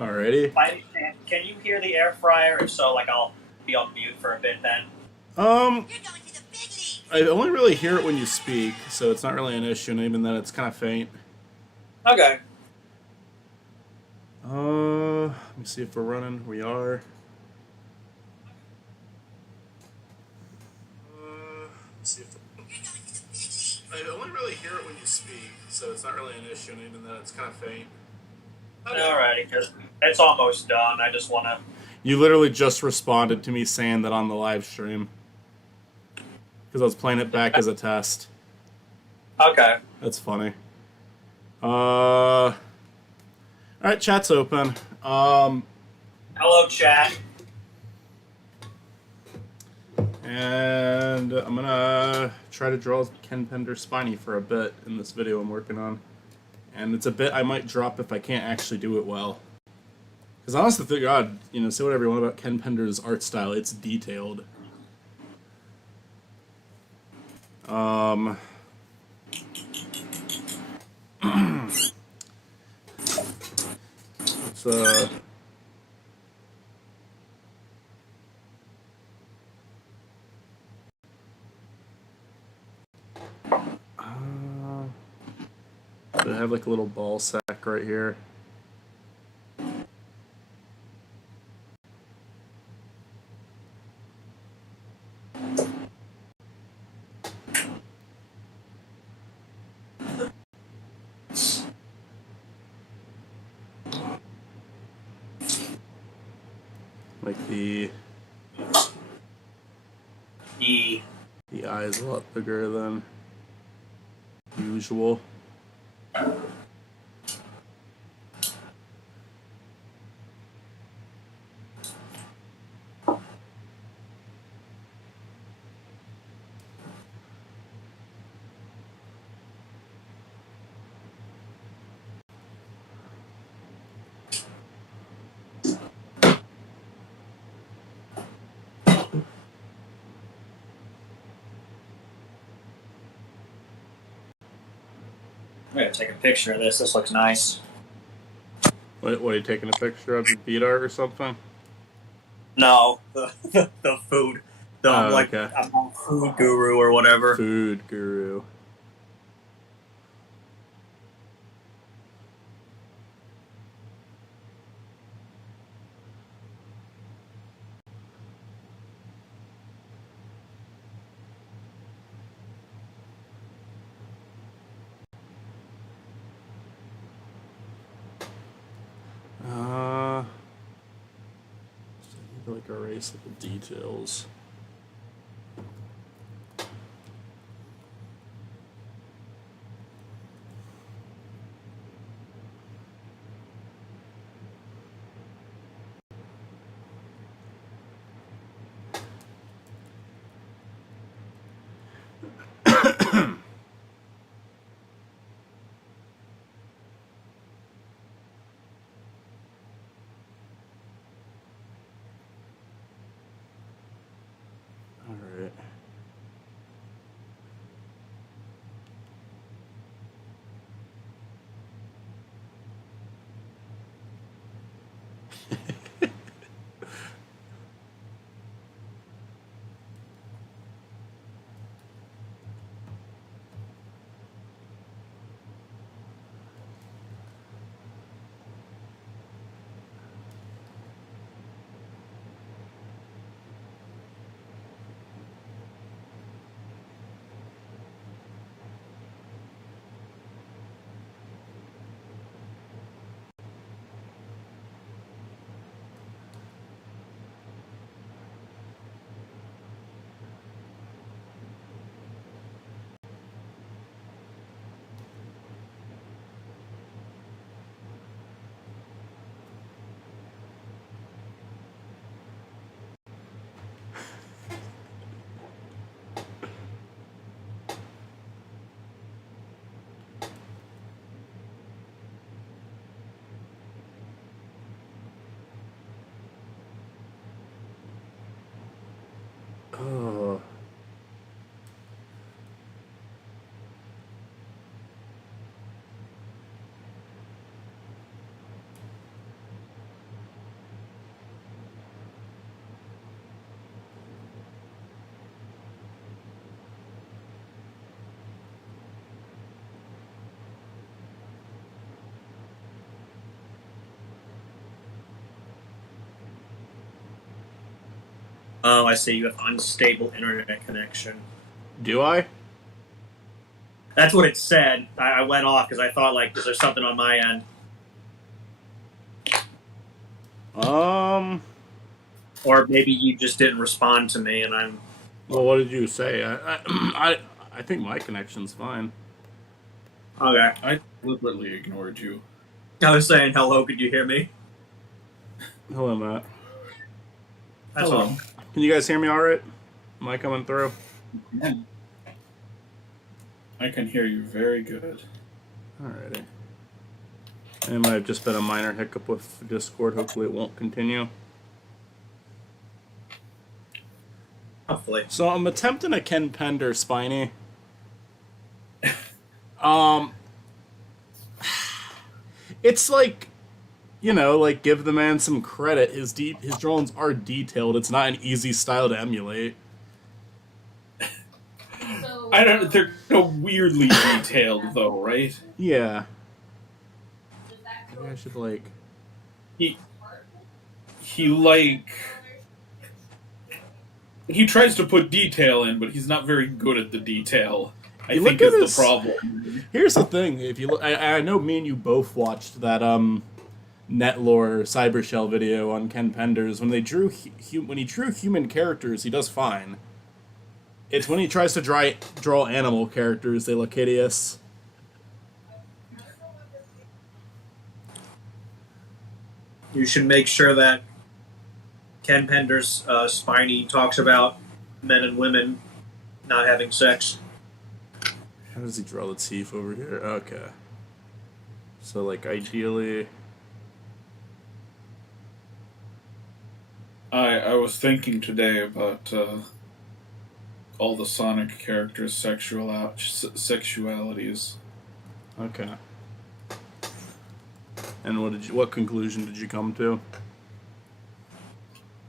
Alrighty. By any chance, can you hear the air fryer? If so, like I'll be on mute for a bit then. Um, You're going to the big leagues. I only really hear it when you speak, so it's not really an issue, and even then it's kind of faint. Okay. Let me see if we're running. We are. Let's see if You're going to the big leagues. I only really hear it when you speak, so it's not really an issue, and even then it's kind of faint. Alrighty, because it's almost done. I just want to. You literally just responded to me saying that on the live stream because I was playing it back as a test. Okay. That's funny. All right, chat's open. Hello, chat. And I'm gonna try to draw Ken Pender Spiny for a bit in this video I'm working on. And it's a bit I might drop if I can't actually do it well. Because honestly, to God, say whatever you want about Ken Pender's art style, it's detailed. It's I have like a little ball sack right here. Like the eye is a lot bigger than usual. I'm gonna take a picture of this. This looks nice. What are you taking a picture of? Your beat art or something? No, the food. Okay. I'm a food guru or whatever. Food guru. Like erase the details. Oh, I see. You have unstable internet connection. Do I? That's what it said. I went off because I thought, like, is there something on my end? Um. Or maybe you just didn't respond to me, and I'm. Well, what did you say? I think my connection's fine. Okay. I deliberately ignored you. I was saying hello. Could you hear me? Hello, Matt. That's Hello. all. Can you guys hear me all right? Am I coming through? I can hear you very good. Alrighty. It might have just been a minor hiccup with Discord. Hopefully, it won't continue. Hopefully. So I'm attempting a Ken Pender Spiny. Um, it's like, you know, like give the man some credit. His drawings are detailed. It's not an easy style to emulate. I don't. They're so weirdly detailed, though, right? Yeah. Maybe I should like. He like he tries to put detail in, but he's not very good at the detail. I You think look at is his- the problem. Here's the thing. If you look, I know me and you both watched that Netlore Cybershell video on Ken Penders. When they drew when he drew human characters, he does fine. It's when he tries to draw animal characters, they look hideous. You should make sure that Ken Pender's Spiny talks about men and women not having sex. How does he draw the teeth over here? Okay. So, like, ideally... I was thinking today about all the Sonic characters' sexualities. Okay. And what conclusion did you come to?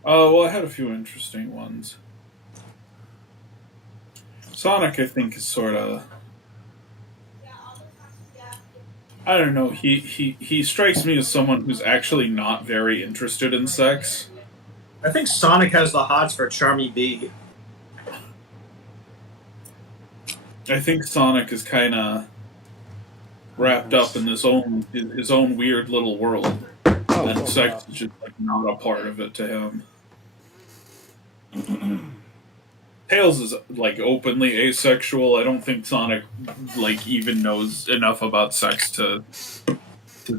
Oh, well, I had a few interesting ones. Sonic, I think, is sort of... I don't know, he strikes me as someone who's actually not very interested in sex. I think Sonic has the hots for Charmy B. I think Sonic is kind of wrapped up in his own weird little world, Oh, and cool. sex is just like not a part of it to him. Tails is like openly asexual. I don't think Sonic like even knows enough about sex to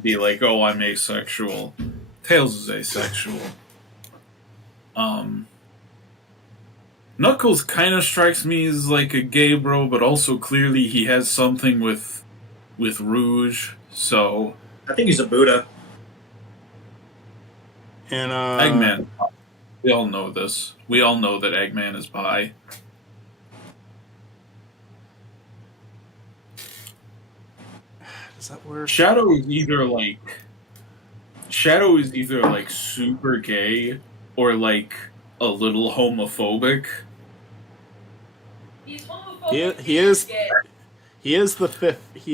be like, oh, I'm asexual. Tails is asexual. Knuckles kind of strikes me as like a gay bro, but also clearly he has something with Rouge. So I think he's a Buddha. And, Eggman, we all know this. We all know that Eggman is bi. Does that work? Shadow is either like super gay or like a little homophobic. He's homophobic. He is- Gay. He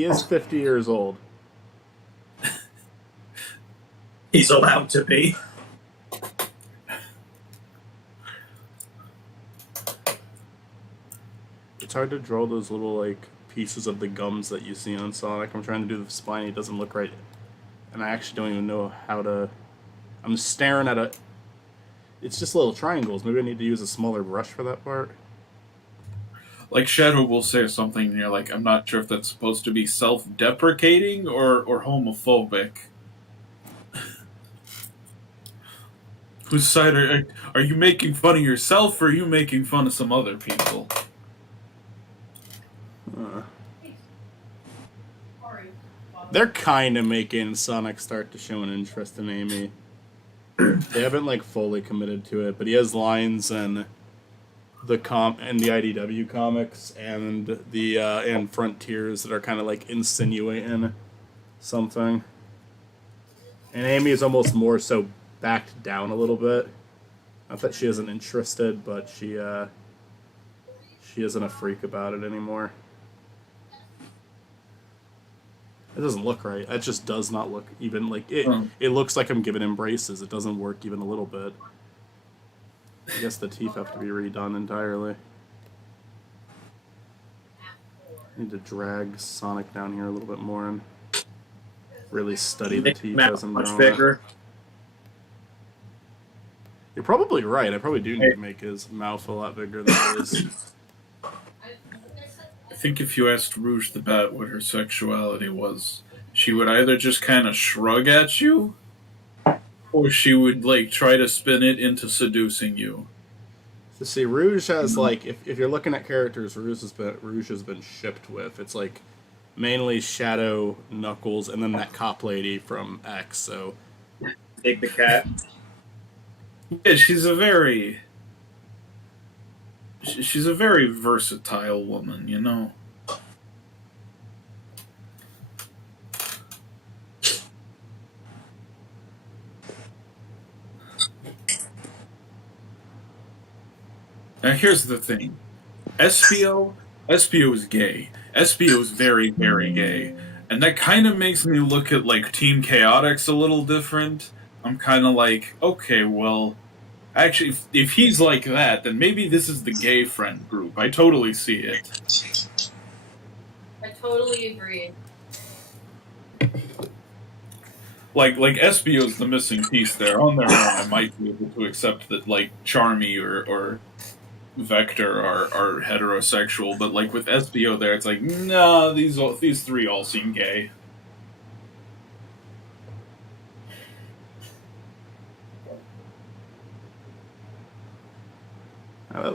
is 50 years old. He's allowed to be. It's hard to draw those little, like, pieces of the gums that you see on Sonic. I'm trying to do the spiny, it doesn't look right. And I actually don't even know how to... I'm staring at a... It's just little triangles. Maybe I need to use a smaller brush for that part. Like Shadow will say something and you're like, I'm not sure if that's supposed to be self-deprecating or homophobic. Whose side are you making fun of yourself or are you making fun of some other people? Sorry. They're kind of making Sonic start to show an interest in Amy. They haven't, like, fully committed to it, but he has lines in the IDW comics and the and Frontiers that are kind of like insinuating something. And Amy is almost more so backed down a little bit. Not that she isn't interested, but she isn't a freak about it anymore. It doesn't look right. That just does not look even like it. It looks like I'm giving embraces. It doesn't work even a little bit. I guess the teeth have to be redone entirely. Need to drag Sonic down here a little bit more and really study the Make teeth mouth as I'm much drawing it. bigger. You're probably right. I probably do need to make his mouth a lot bigger than it is. I think if you asked Rouge the Bat what her sexuality was, she would either just kind of shrug at you, or she would like try to spin it into seducing you. So see, Rouge has like, if you're looking at characters, Rouge has been shipped with. It's like mainly Shadow, Knuckles, and then that cop lady from X. So Dig the cat. Yeah, she's a very versatile woman, you know. Now here's the thing. Espio is gay. Espio is very, very gay. And that kind of makes me look at like Team Chaotix a little different. I'm kind of like, okay, well, actually, if he's like that, then maybe this is the gay friend group. I totally see it. I totally agree. Like Espio's the missing piece there. On their own, I might be able to accept that like Charmy or Vector are heterosexual, but like with Espio there, it's like, nah, these three all seem gay.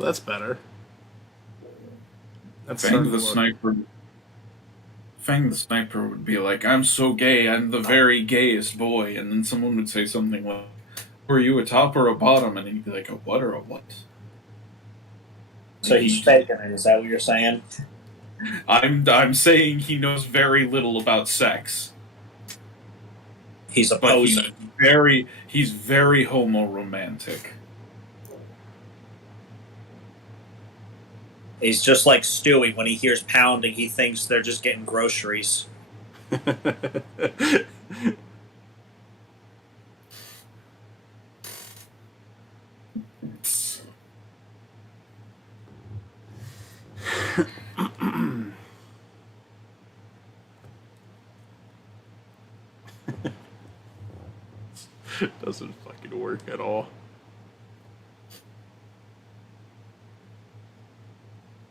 that's better. That's Fang starting the to look- sniper. Fang the sniper would be like, "I'm so gay, I'm the very gayest boy," and then someone would say something like, "Were you a top or a bottom?" And he'd be like, "A what or a what?" So he's faking it. Is that what you're saying? I'm saying he knows very little about sex, He's a but poser. he's very homoromantic. He's just like Stewie. When he hears pounding, he thinks they're just getting groceries. Doesn't fucking work at all.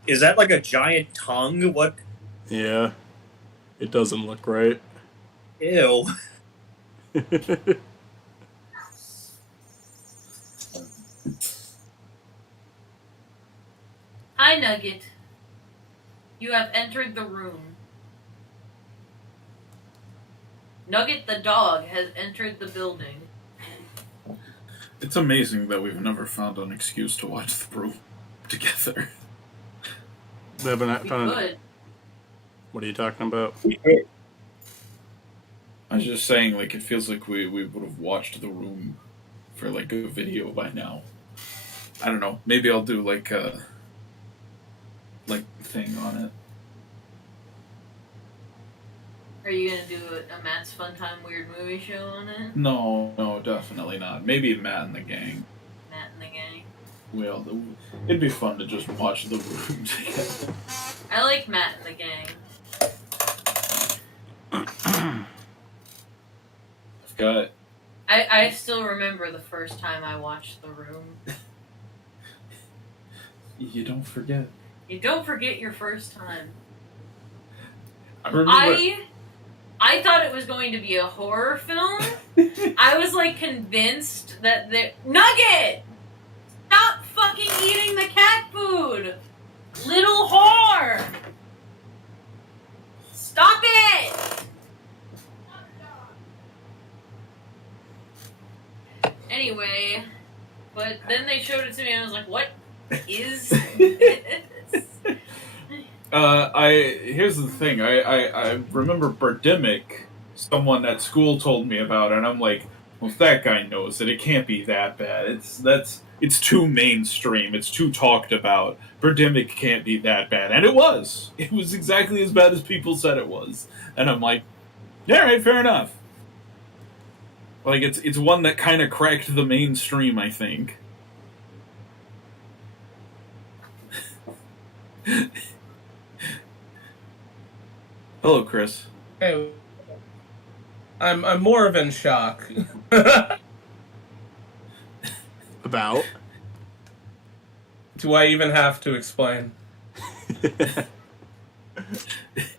Is that like a giant tongue? What? Yeah. It doesn't look right. Ew. Hi, Nugget. You have entered the room. Nugget the dog has entered the building. It's amazing that we've never found an excuse to watch The Room together. We haven't We found it. could. What are you talking about? I was just saying, like, it feels like we would have watched The Room for, like, a video by now. I don't know. Maybe I'll do, like, a thing on it. Are you gonna do a Matt's Fun Time Weird Movie Show on it? No, definitely not. Maybe Matt and the gang. Matt and the gang. Well, it'd be fun to just watch The Room together. I like Matt and the gang. I've got... I still remember the first time I watched The Room. You don't forget. You don't forget your first time. I remember... I thought it was going to be a horror film. I was like convinced that Nugget! Stop fucking eating the cat food! Little whore! Stop it! Anyway, but then they showed it to me and I was like, what is this? Here's the thing. I remember Birdemic, someone at school told me about it, and I'm like, well, if that guy knows it, it can't be that bad. It's too mainstream. It's too talked about. Birdemic can't be that bad, and it was. It was exactly as bad as people said it was, and I'm like, yeah, right, fair enough. Like it's one that kind of cracked the mainstream, I think. Hello, Chris. Hey, I'm more of in shock. About? Do I even have to explain? You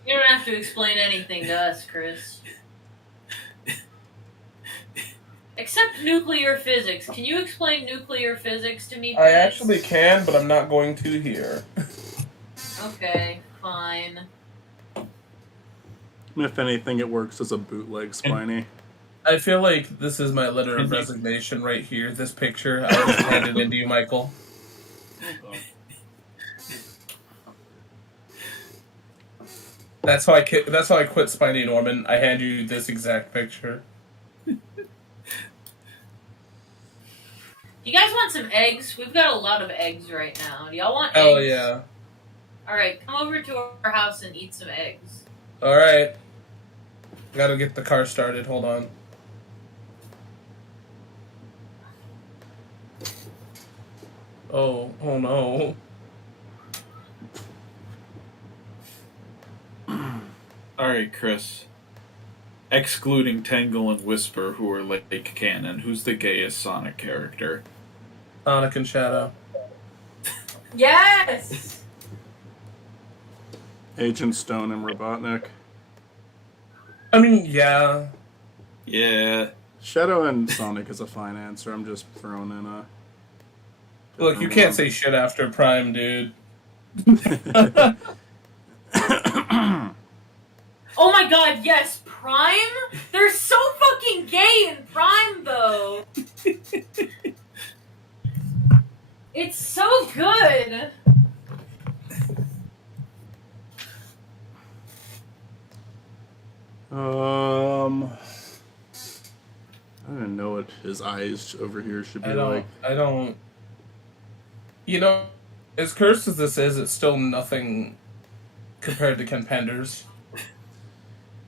don't have to explain anything to us, Chris. Except nuclear physics. Can you explain nuclear physics to me, please? I actually can, but I'm not going to here. Okay, fine. If anything, it works as a bootleg Spiny. I feel like this is my letter of resignation right here. This picture, I'll just hand it into you, Michael. That's how I quit Spiny Norman. I hand you this exact picture. You guys want some eggs? We've got a lot of eggs right now. Do y'all want Hell eggs? yeah! Alright, come over to our house and eat some eggs. All right, gotta get the car started. Hold on. Oh no! All right, Chris. Excluding Tangle and Whisper, who are like canon, who's the gayest Sonic character? Sonic and Shadow. Yes! Agent Stone and Robotnik. I mean, yeah. Yeah. Shadow and Sonic is a fine answer. I'm just throwing in a... Look, you can't say shit after Prime, dude. Oh my god, yes, Prime? They're so fucking gay in Prime, though. It's so good. I don't even know what his eyes over here should be like. I don't. You know, as cursed as this is, it's still nothing compared to Ken Penders.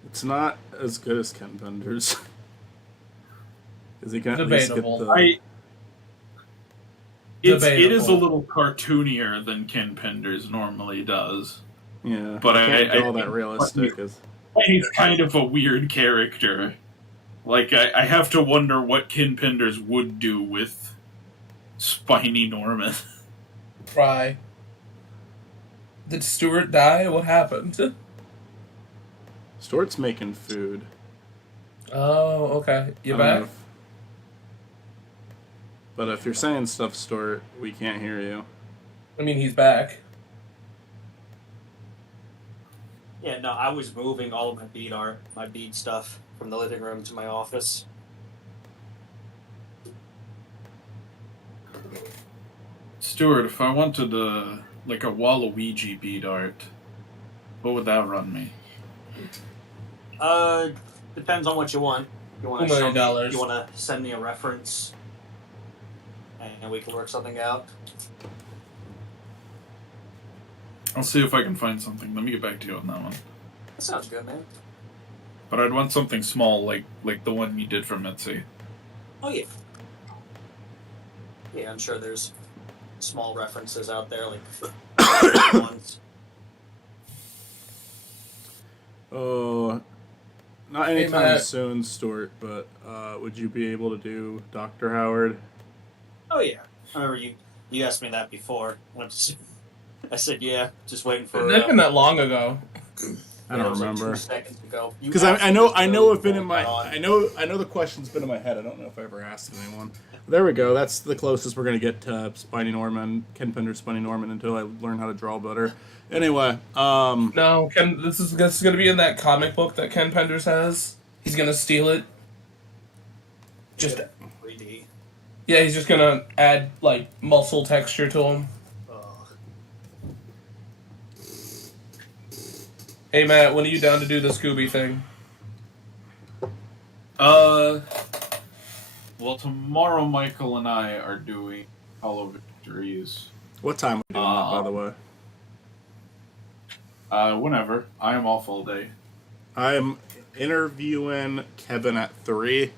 It's not as good as Ken Penders. Because he can at least get Debatable. the... It is a Debatable. little cartoonier than Ken Penders normally does. Yeah, But I can't I- draw I- that realistic. As... He's kind of a weird character. Like, I have to wonder what Ken Penders would do with Spiny Norman. Try. Did Stuart die? What happened? Stuart's making food. Oh, okay. You I don't know back? if- But if you're saying stuff, Stuart, we can't hear you. I mean, he's back. Yeah, no, I was moving all of my bead art, my bead stuff from the living room to my office. Stuart, if I wanted like a Waluigi bead art, what would that run me? Depends on what you want. You want $2 million. You want to send me a reference, and we can work something out. I'll see if I can find something. Let me get back to you on that one. That sounds good, man. But I'd want something small, like the one you did for Mitzi. Oh yeah. Yeah, I'm sure there's small references out there, like ones. Oh, not Hey, anytime Matt. soon, Stuart, but would you be able to do Dr. Howard? Oh yeah. I remember you asked me that before. I said yeah, just waiting for. It happened that long ago. I don't it was remember. Like 2 seconds ago. You Because asked I me know this I know earlier it's been in my before I know the question's been in my head. I don't know if I ever asked anyone. There we go. That's the closest we're gonna get to Spiny Norman, Ken Penders Spiny Norman until I learn how to draw better. Anyway, No, Ken. This is going to be in that comic book that Ken Penders has. He's going to steal it. Just 3D. yeah, he's just going to add like muscle texture to him. Ugh. Hey Matt, when are you down to do the Scooby thing? Well, tomorrow Michael and I are doing Hollow Victories. what time are we doing that, by the way? Whenever. I am off all day. I'm interviewing Kevin at 3,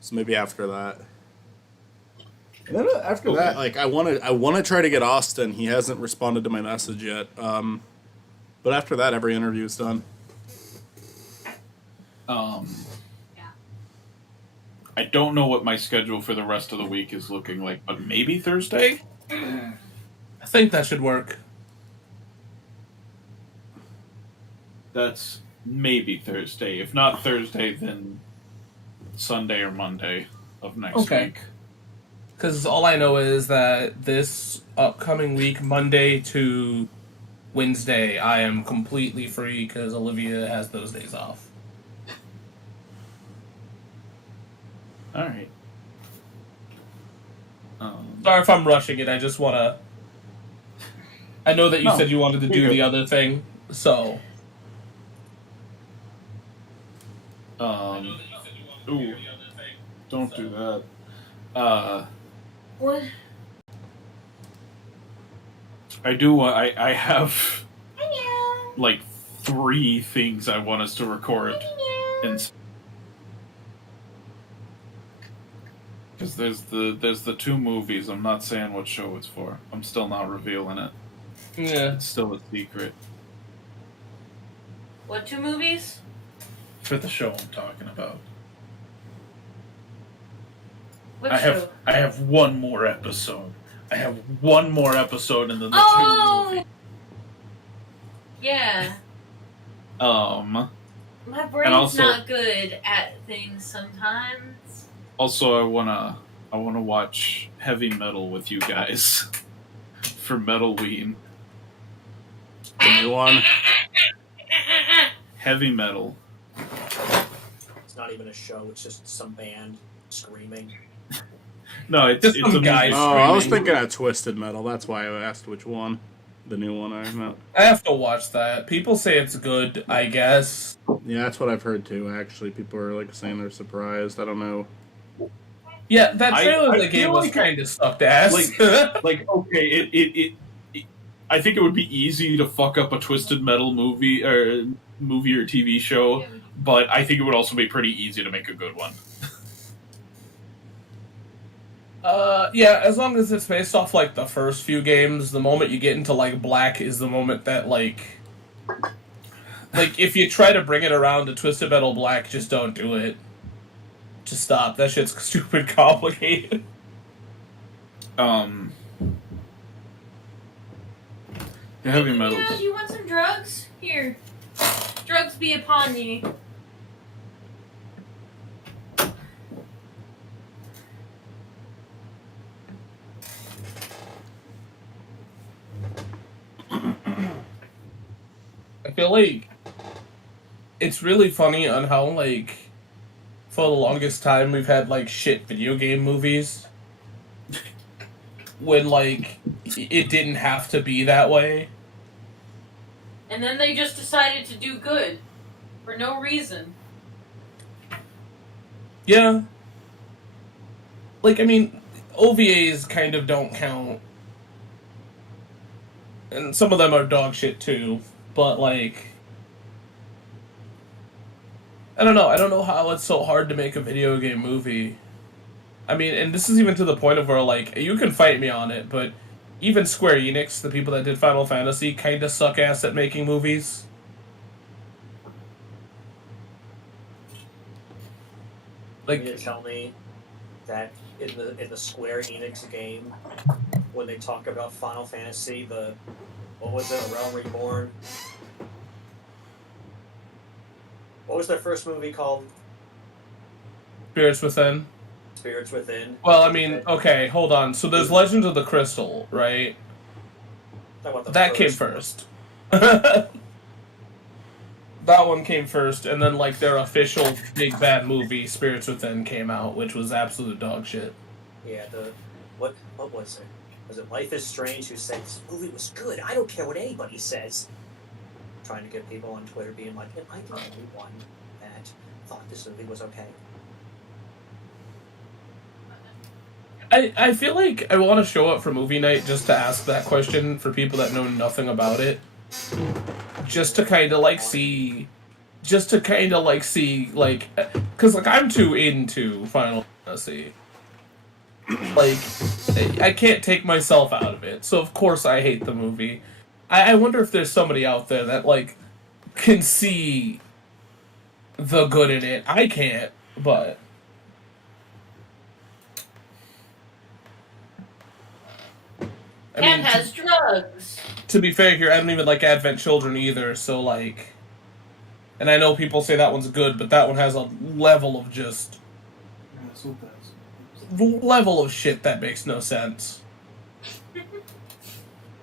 so maybe after that. And then after Okay. that, like I want to try to get Austin. He hasn't responded to my message yet. But after that, every interview is done. Yeah. I don't know what my schedule for the rest of the week is looking like, but maybe Thursday? I think that should work. That's maybe Thursday. If not Thursday, then Sunday or Monday of next Okay. week. Because all I know is that this upcoming week, Monday to Wednesday, I am completely free because Olivia has those days off. Alright. Sorry if I'm rushing it. I just want to. I know that you No, said you wanted to do you're the good. other thing, so. Ooh, don't do that. What? I have like 3 things I want us to record, and because there's the 2 movies. I'm not saying what show it's for. I'm still not revealing it. Yeah. It's still a secret What 2 movies? for the show I'm talking about. What I show? have one more episode. I have one more episode, and then the 2 Oh! movies. Yeah. Um. My brain's also- not good at things sometimes. Also, I wanna watch heavy metal with you guys for Metalween. The new one. Heavy metal. It's not even a show. It's just some band screaming. No, it's Just it's some a guys. movie. Oh, I was Screaming. thinking of Twisted Metal. That's why I asked which one. The new one I meant. I have to watch that. People say it's good, I guess. Yeah, that's what I've heard too. Actually, people are like saying they're surprised. I don't know. Yeah, that trailer I they gave feel was like- kind of sucked ass. Like, okay, it I think it would be easy to fuck up a Twisted Metal movie or TV show, but I think it would also be pretty easy to make a good one. Yeah, as long as it's based off like the first few games, the moment you get into like Black is the moment that like if you try to bring it around to Twisted Metal Black, just don't do it. Just stop. That shit's stupid complicated. The heavy Yeah, metals. do you want some drugs? Here. Drugs be upon ye. I feel like it's really funny on how like for the longest time we've had like shit video game movies when like it didn't have to be that way. And then they just decided to do good. For no reason. Yeah. Like, I mean, OVAs kind of don't count. And some of them are dog shit too. But, like, I don't know. I don't know how it's so hard to make a video game movie. I mean, and this is even to the point of where, like, you can fight me on it, but even Square Enix, the people that did Final Fantasy, kind of suck ass at making movies. Like, you Like, tell me that in the Square Enix game, when they talk about Final Fantasy, what was it, A Realm Reborn? What was their first movie called? Spirits Within. Spirits Within. Well, I mean, okay, hold on. So there's Legends of the Crystal, right? Talk about the That came first. first. That one came first, and then like their official big bad movie, Spirits Within, came out, which was absolute dog shit. Yeah, what was it? Was it Life is Strange who said this movie was good? I don't care what anybody says. Trying to get people on Twitter being like, am I the only one that thought this movie was okay? I feel like I want to show up for movie night just to ask that question for people that know nothing about it. Just to kind of like see, like, because like I'm too into Final Fantasy. Like, I can't take myself out of it, so of course I hate the movie. I wonder if there's somebody out there that like can see the good in it. I can't, but I Cat mean, has drugs. to be fair here, I don't even like Advent Children either, so like, and I know people say that one's good, but that one has a level of just level of shit that makes no sense. You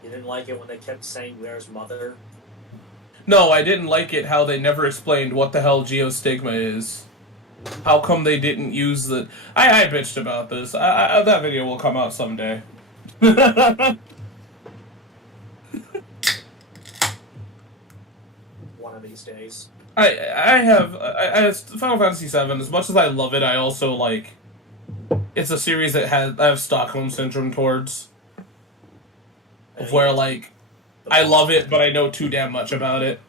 didn't like it when they kept saying "Where's Mother"? No, I didn't like it how they never explained what the hell geostigma is. How come they didn't use the... I bitched about this. That video will come out someday. One of these days. I Final Fantasy VII, as much as I love it, I also, like... It's a series that I have Stockholm Syndrome towards. Of where, like... I love it, but I know too damn much about it.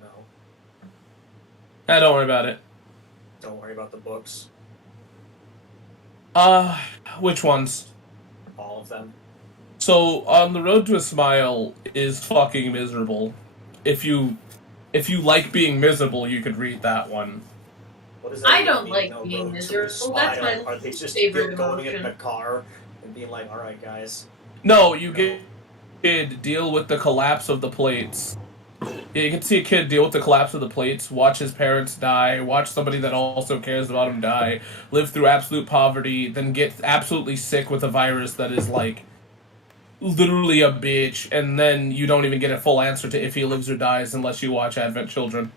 No. Don't worry about it. Don't worry about the books. Which ones? All of them. So, On the Road to a Smile is fucking miserable. If you like being miserable, you could read that one. What does I that don't mean, like no being road to a miserable. That's smile? my Are they just favorite going in emotion. the car and being like, "Alright, guys"? No, you kid deal with the collapse of the plates. Yeah, you can see a kid deal with the collapse of the plates, watch his parents die, watch somebody that also cares about him die, live through absolute poverty, then get absolutely sick with a virus that is, like, literally a bitch, and then you don't even get a full answer to if he lives or dies unless you watch Advent Children.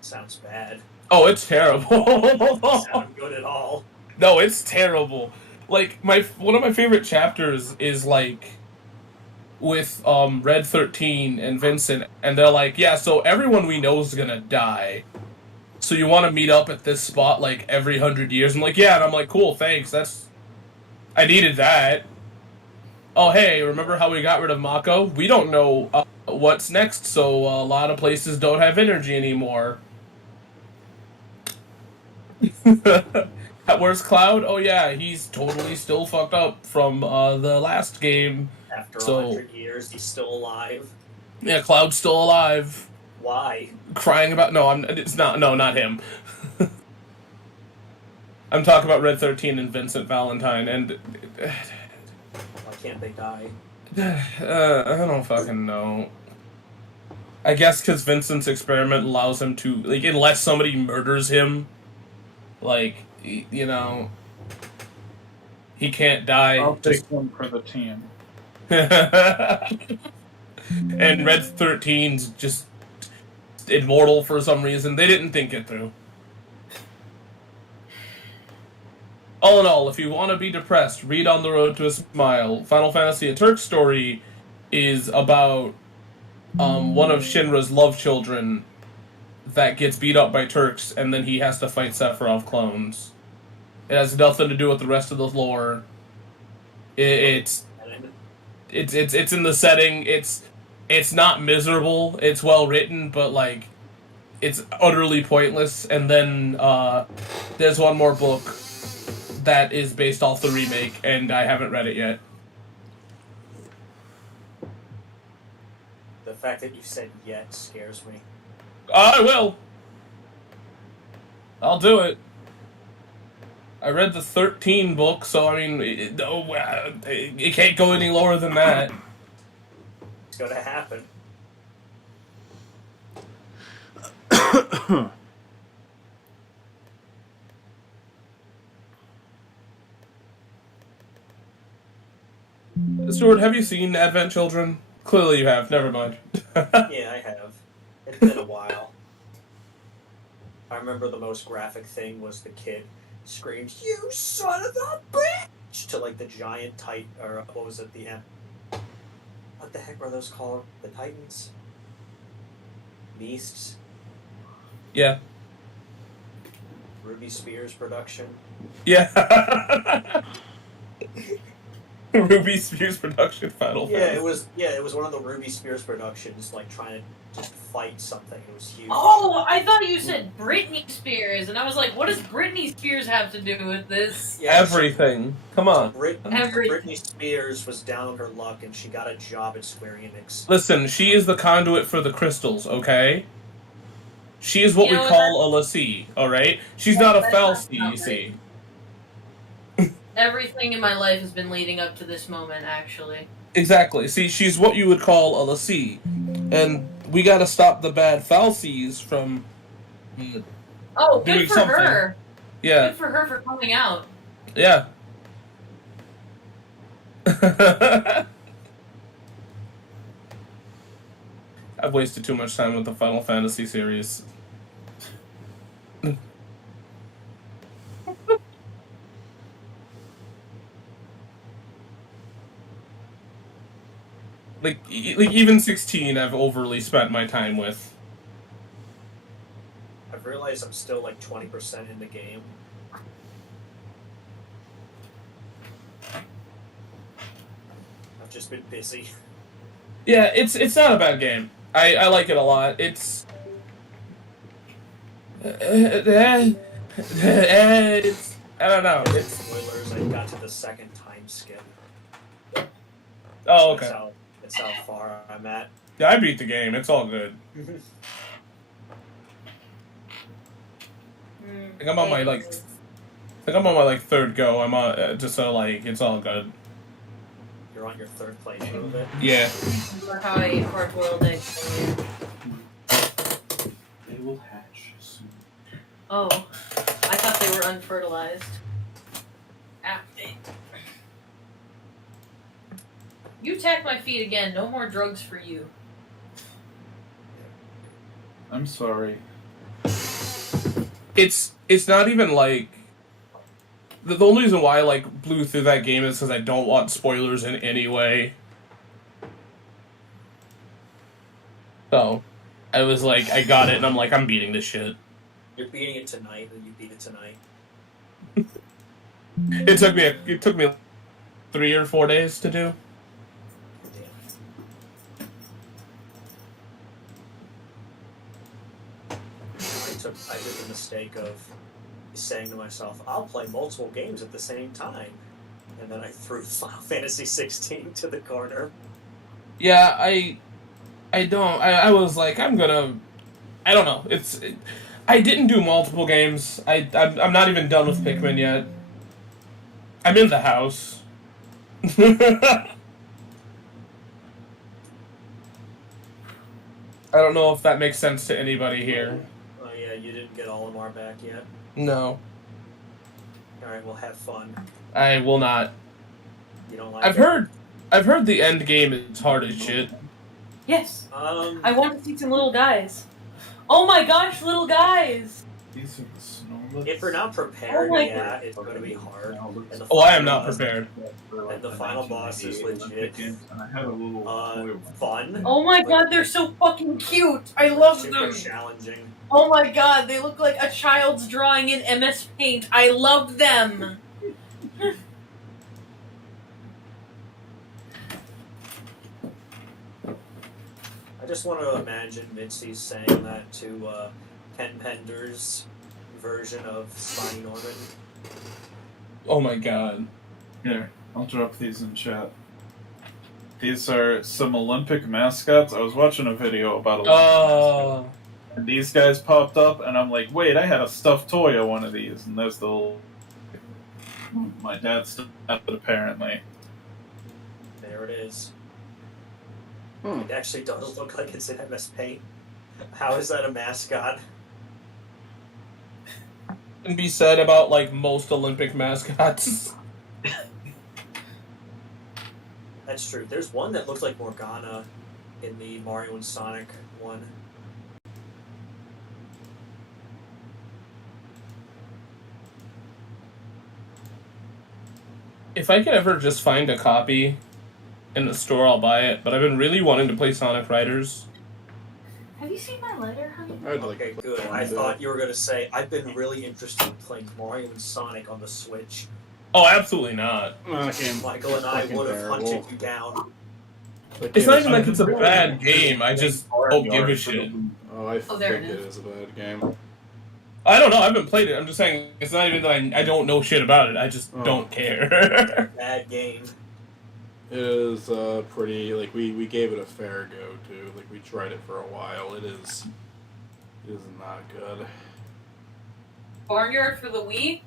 Sounds bad. Oh, it's terrible. Doesn't sound good at all. No, it's terrible. Like, one of my favorite chapters is, like, with Red 13 and Vincent, and they're like, yeah, so everyone we know is gonna die. So you want to meet up at this spot, like, every 100 years? I'm like, yeah, and I'm like, cool, thanks, I needed that. Oh, hey, remember how we got rid of Mako? We don't know what's next, so a lot of places don't have energy anymore. Where's Cloud? Oh yeah, he's totally still fucked up from the last game. After So- 100 years, he's still alive. Yeah, Cloud's still alive. Why? Crying about... No, it's not... No, not him. I'm talking about Red 13 and Vincent Valentine, and... Why can't they die? I don't fucking know. I guess because Vincent's experiment allows him to... Like, unless somebody murders him, like, you know... He can't die. I'll take one for the team. And Red 13's just immortal for some reason. They didn't think it through. All in all, if you want to be depressed, read On the Road to a Smile. Final Fantasy: A Turk Story is about one of Shinra's love children that gets beat up by Turks, and then he has to fight Sephiroth clones. It has nothing to do with the rest of the lore. It's in the setting. It's not miserable. It's well written, but like it's utterly pointless. And then there's one more book that is based off the remake, and I haven't read it yet. The fact that you said "yet" scares me. I will. I'll do it. I read the 13 book, so I mean, it can't go any lower than that. It's gonna happen. Stuart, have you seen Advent Children? Clearly you have. Never mind. Yeah, I have. It's been a while. I remember the most graphic thing was the kid screams, "You son of a bitch!" to like the giant or what was it, the M? What the heck were those called? The Titans? Beasts? Yeah. Ruby Spears production? Yeah. Ruby Spears production Final Yeah, Fantasy. it was one of the Ruby Spears productions, like trying to just fight something. It was huge. Oh, I thought you said Britney Spears, and I was like, what does Britney Spears have to do with this? Yeah, Everything. Come on. Everything. Britney Spears was down on her luck, and she got a job at Square Enix. Listen, she is the conduit for the crystals, okay? She is what You we know, call a Lassie, alright? She's not a That's not Falsi, you right. see. Everything in my life has been leading up to this moment, actually. Exactly. See, she's what you would call a Lassie. And we gotta stop the bad Falsies from... Oh, Doing good for something. her. Yeah. Good for her for coming out. Yeah. I've wasted too much time with the Final Fantasy series. like even 16 I've overly spent my time with. I've realized I'm still like 20% in the game. I've just been busy. Yeah, it's not a bad game. I like it a lot. It's it's I don't know. It's Spoilers, I got to the second time skip. oh okay. That's how far I'm at. Yeah, I beat the game. It's all good. I think I'm on my like third go. I'm on just so like it's all good. You're on your third playthrough of it. Yeah. Remember how I ate hard-boiled eggs earlier? They will hatch soon. Oh, I thought they were unfertilized. Ah. You attacked my feet again. No more drugs for you. I'm sorry. It's not even like the only reason why I like blew through that game is because I don't want spoilers in any way. So I was like, I got it, and I'm like, I'm beating this shit. You're beating it tonight, and you beat it tonight. It took me 3 or 4 days to do. I did the mistake of saying to myself, I'll play multiple games at the same time. And then I threw Final Fantasy 16 to the corner. Yeah, I was like, I don't know. I didn't do multiple games. I'm not even done with Pikmin yet. I'm in the house. I don't know if that makes sense to anybody here. Oh yeah, you didn't get Olimar back yet? No, Alright, well have fun. I will not. You don't like I've heard the end game is hard as shit. Yes. it? I want to see some little guys. Oh my gosh, little guys! These are the snowlets. If you're not prepared, Oh my yeah, it's going to be hard. And the Oh, I am final not boss- prepared. And the final boss is legit. And I had a little Fun. Oh my god, they're so fucking cute! I love Super them! challenging. Oh my god, they look like a child's drawing in MS Paint. I love them! I just want to imagine Mitzi saying that to Ken Pender's version of Spiny Norman. Oh my god. Here, I'll drop these in chat. These are some Olympic mascots. I was watching a video about Olympic mascots, and these guys popped up, and I'm like, wait, I had a stuffed toy of one of these, and there's the little... My dad stuffed it, apparently. There it is. It actually does look like it's in MS Paint. How is that a mascot? Can be said about like most Olympic mascots. That's true. There's one that looks like Morgana in the Mario and Sonic one. If I could ever just find a copy in the store, I'll buy it. But I've been really wanting to play Sonic Riders. Have you seen my letter, honey? I'd like Okay, good. I thought you were going to say, I've been really interested in playing Mario and Sonic on the Switch. Oh, absolutely not. that game. Michael and I Fucking would have terrible. hunted you down. It's not even like it's a bad game. I just don't give a shit. Oh, I Oh, there think it it is a bad game. I don't know. I haven't played it. I'm just saying it's not even that I don't know shit about it. I just Oh. don't care. Bad game. It is pretty, like, we gave it a fair go, too. Like, we tried it for a while. It is not good. Barnyard for the Wii?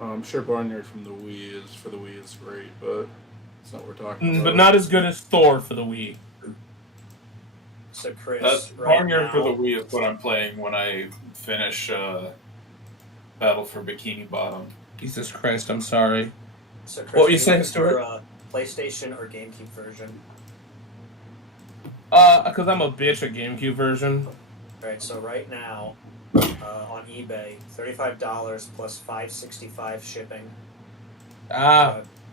I'm sure Barnyard for the Wii is great, but it's not what we're talking about. But not as good as Thor for the Wii. So Chris, That's right Barnyard now, for the Wii is what I'm playing when I finish Battle for Bikini Bottom. Jesus Christ, I'm sorry. So Chris, What were you do saying, prefer Stuart? a PlayStation or GameCube version? Because I'm a bitch at GameCube version. Alright, so right now, on eBay, $35 plus $5.65 shipping,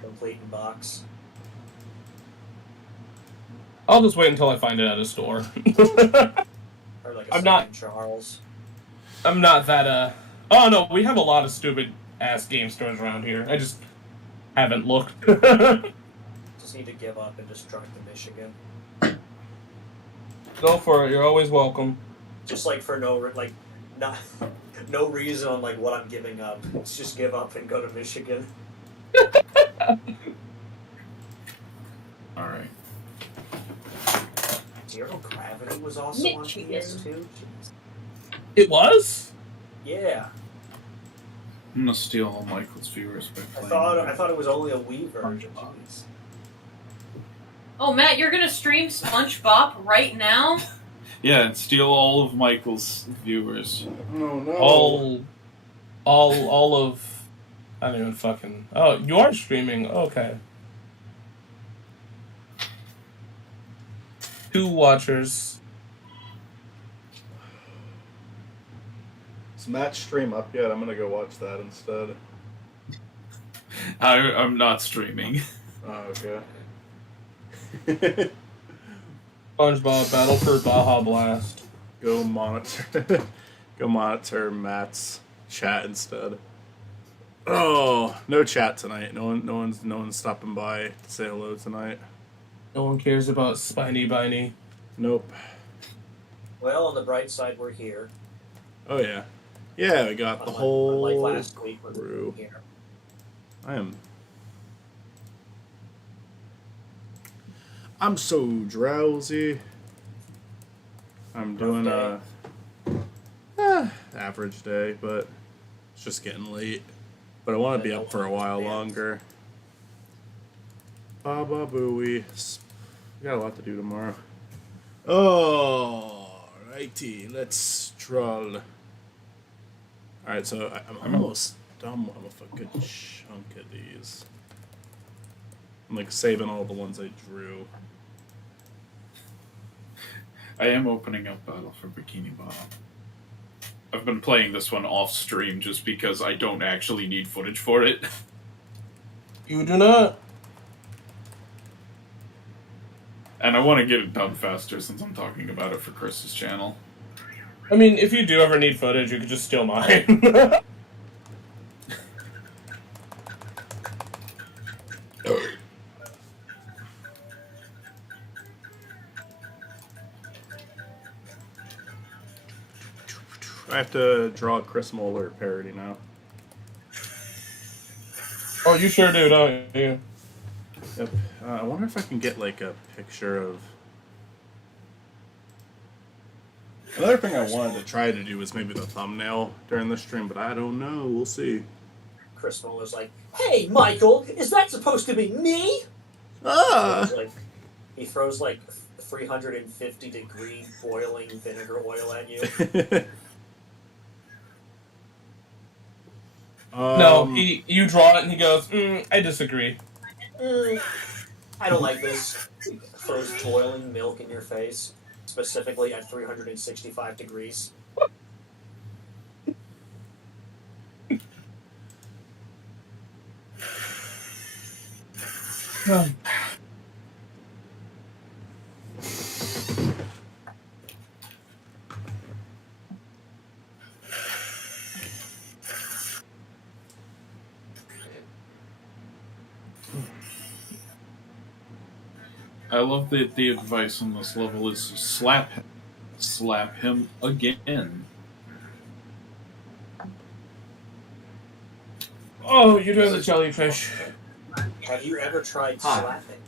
complete in box. I'll just wait until I find it at a store. Or like a I'm not- St. Charles. I'm not that, Oh, no, we have a lot of stupid-ass game stores around here. I just haven't looked. Just need to give up and just drive to Michigan. Go for it. You're always welcome. Just like for not no reason on like what I'm giving up. Let's just give up and go to Michigan. Alright. Zero Gravity was also on Michigan. PS2. Jeez. It was? Yeah, I'm gonna steal all Michael's viewers by I playing. thought it was only a Wii version. Jeez. Oh, Matt, you're gonna stream SpongeBob right now? Yeah, and steal all of Michael's viewers. Oh, no. All of... I don't even fucking... Oh, you are streaming. Okay. 2 watchers. Is Matt's stream up yet? I'm gonna go watch that instead. I'm not streaming. Oh, okay. SpongeBob Battle for Baja Blast. Go monitor Matt's chat instead. Oh, no chat tonight. No one's stopping by to say hello tonight. No one cares about Spiny Biny. Nope. Well, on the bright side, we're here. Oh yeah. Yeah, we got the Unlike whole last week, we're crew. here. I'm so drowsy. I'm doing a average day, but it's just getting late. But I want to be up for a while longer. Baba Booey. We got a lot to do tomorrow. Oh, righty. Let's troll. Alright, so I'm almost done with a good chunk of these. I'm like saving all the ones I drew. I am opening up Battle for Bikini Bottom. I've been playing this one off stream just because I don't actually need footage for it. You do not? And I want to get it done faster since I'm talking about it for Chris's channel. I mean, if you do ever need footage, you could just steal mine. I have to draw a Chris Moeller parody now. Oh, you sure do, don't you? Yep. I wonder if I can get like a picture of. Another thing I wanted to try to do was maybe the thumbnail during the stream, but I don't know. We'll see. Chris Muller's like, "Hey, Michael, is that supposed to be me?" Ah! He throws like 350-degree boiling vinegar oil at you. No, you draw it and he goes, I disagree. I don't like this. Throws boiling milk in your face, specifically at 365 degrees. I love that the advice on this level is slap slap him again. Oh, you're doing the jellyfish. Have you ever tried Hi. slapping?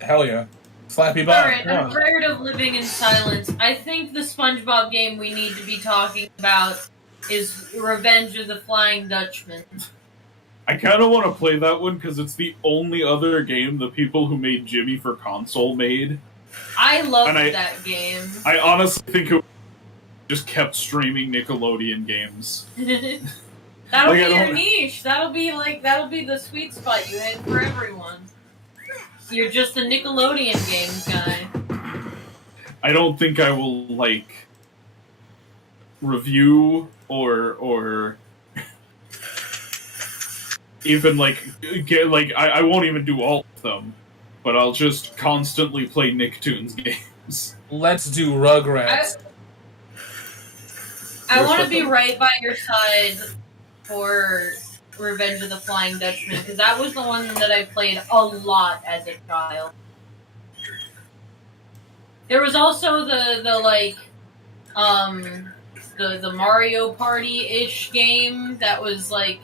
Hell yeah. Slappy Bob. Alright, come I'm on. tired of living in silence. I think the SpongeBob game we need to be talking about is Revenge of the Flying Dutchman. I kind of want to play that one because it's the only other game the people who made Jimmy for console made. I loved And that game. I honestly think it just kept streaming Nickelodeon games. That'll Like, I be your don't- niche. That'll be the sweet spot you hit for everyone. You're just a Nickelodeon games guy. I don't think I will like review or even like get like I won't even do all of them, but I'll just constantly play Nicktoons games. Let's do Rugrats. I want to be right by your side for Revenge of the Flying Dutchman because that was the one that I played a lot as a child. There was also the Mario Party-ish game that was like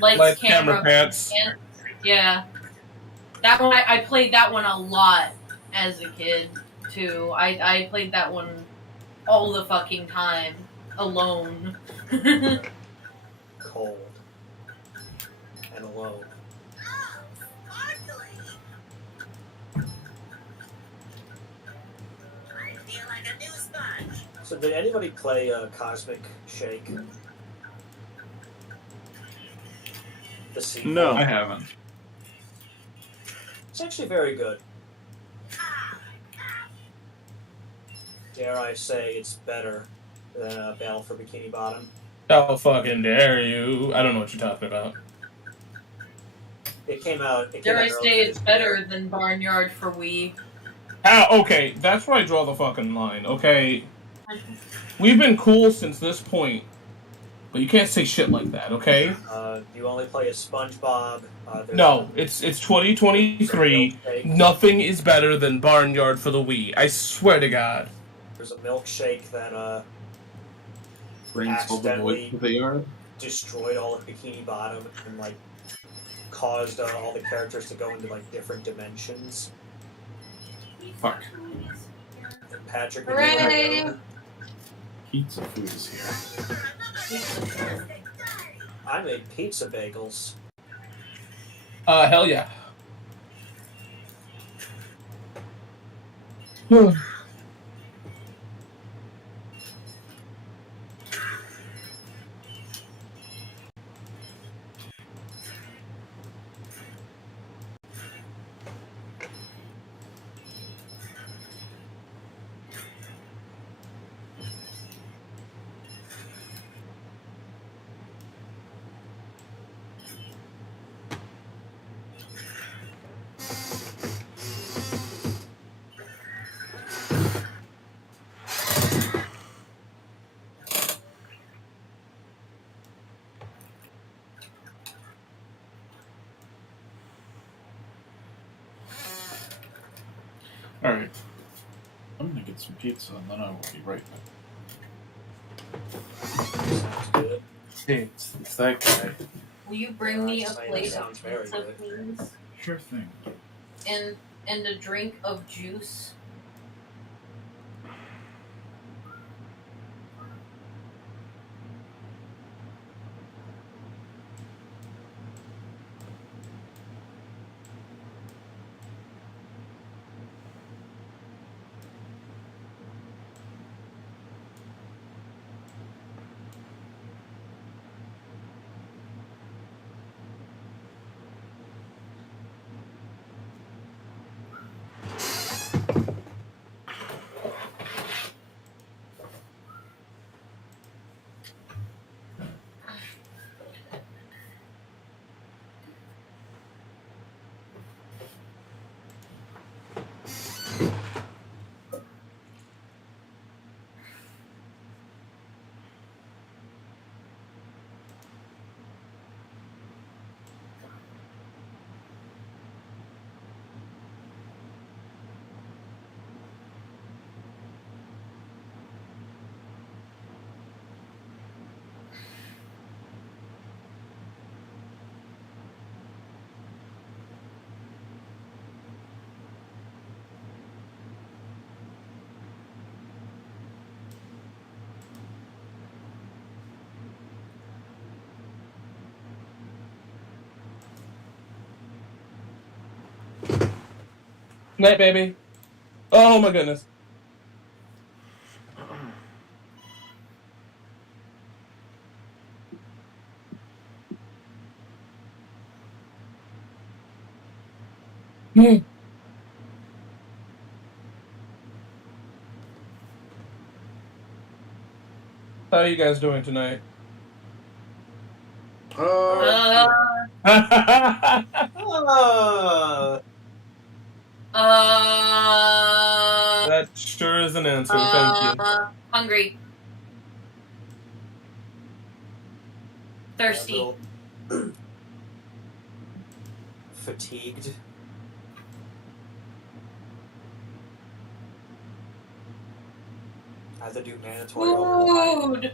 lights, Like camera, camera pants. and yeah, that one I played that one a lot as a kid too. I played that one all the fucking time alone. Cold. And alone. Sparkly. I feel like a new sponge. So did anybody play Cosmic Shake? The sequel? No. I haven't. It's actually very good. Dare I say it's better than Battle for Bikini Bottom. How fucking dare you? I don't know what you're talking about. It came out. Dare I earlier say it's this better year. than Barnyard for Wii? Okay, that's where I draw the fucking line, okay? We've been cool since this point, but you can't say shit like that, okay? You only play as SpongeBob. There's No, it's 2023. Milkshake. Nothing is better than Barnyard for the Wii. I swear to God. There's a milkshake that Brings all the boys Accidentally- what they are. destroyed all of Bikini Bottom and like caused all the characters to go into like different dimensions. Fuck. And Patrick. Hooray! Pizza food is here. I made pizza bagels. Hell yeah. Alright. I'm gonna get some pizza and then I will be right back. Sounds good. Hey, it's that guy. Will you bring me a That plate of sounds very pizza, good. please? Sure thing. And a drink of juice? Night, baby. Oh my goodness. Hmm. How are you guys doing tonight? Uh, Uh, That sure is an answer. Thank you. Hungry. Thirsty. a little fatigued. I had to do mandatory overtime Food.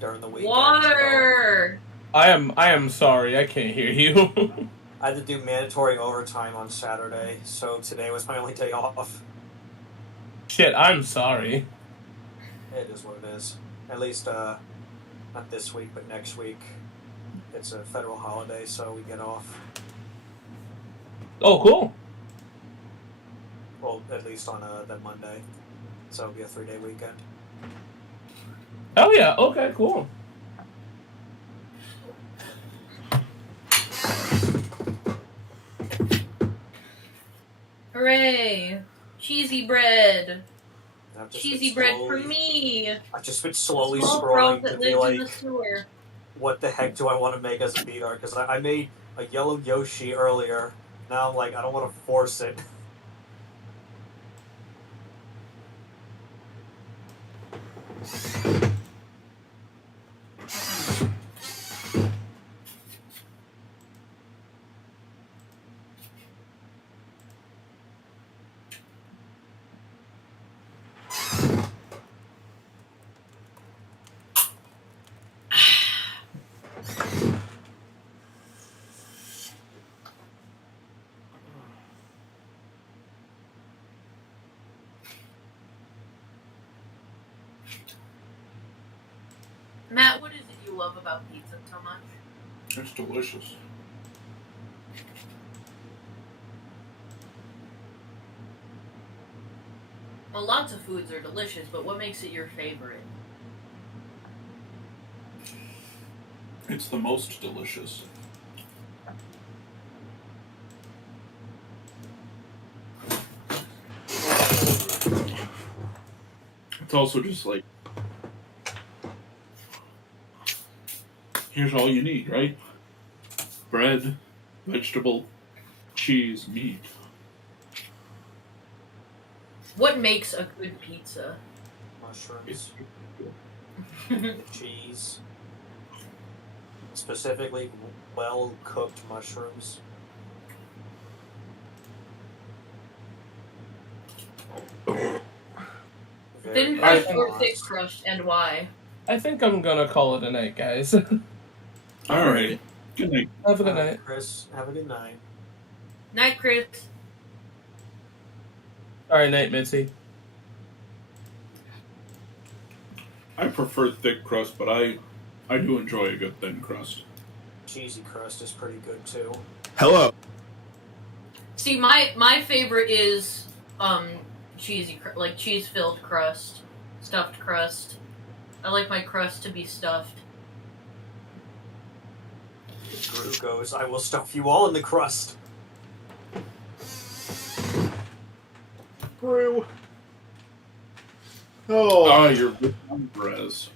during the weekend. Water. I am sorry. I can't hear you. I had to do mandatory overtime on Saturday, so today was my only day off. Shit, I'm sorry. It is what it is. At least, not this week, but next week. It's a federal holiday, so we get off. Oh, cool. Well, at least on that Monday. So it'll be a 3-day weekend. Hell yeah. Okay, cool. Hooray. Cheesy bread. I've just Cheesy been bread for slowly- me. I've just been slowly Small frog scrolling that to be lives in the like, sewer. what the heck do I want to make as a beat art? Because I made a yellow Yoshi earlier. Now I'm like, I don't want to force it. Matt, what is it you love about pizza so much? It's delicious. Well, lots of foods are delicious, but what makes it your favorite? It's the most delicious. It's also just like, here's all you need, right? Bread, vegetable, cheese, meat. What makes a good pizza? Mushrooms, cheese, specifically well-cooked mushrooms. Thin Very crust or hot. thick crust, and why? I think I'm gonna call it a night, guys. Alright. Good night. Have a good Alright, night. Chris, have a good night. Night, Chris. Alright, night, Mitzi. I prefer thick crust, but I do enjoy a good thin crust. Cheesy crust is pretty good too. hello. See, my favorite is like cheese filled crust, stuffed crust. I like my crust to be stuffed. Gru goes, I will stuff you all in the crust. Brew. Oh, Ah, you're Rich Alvarez.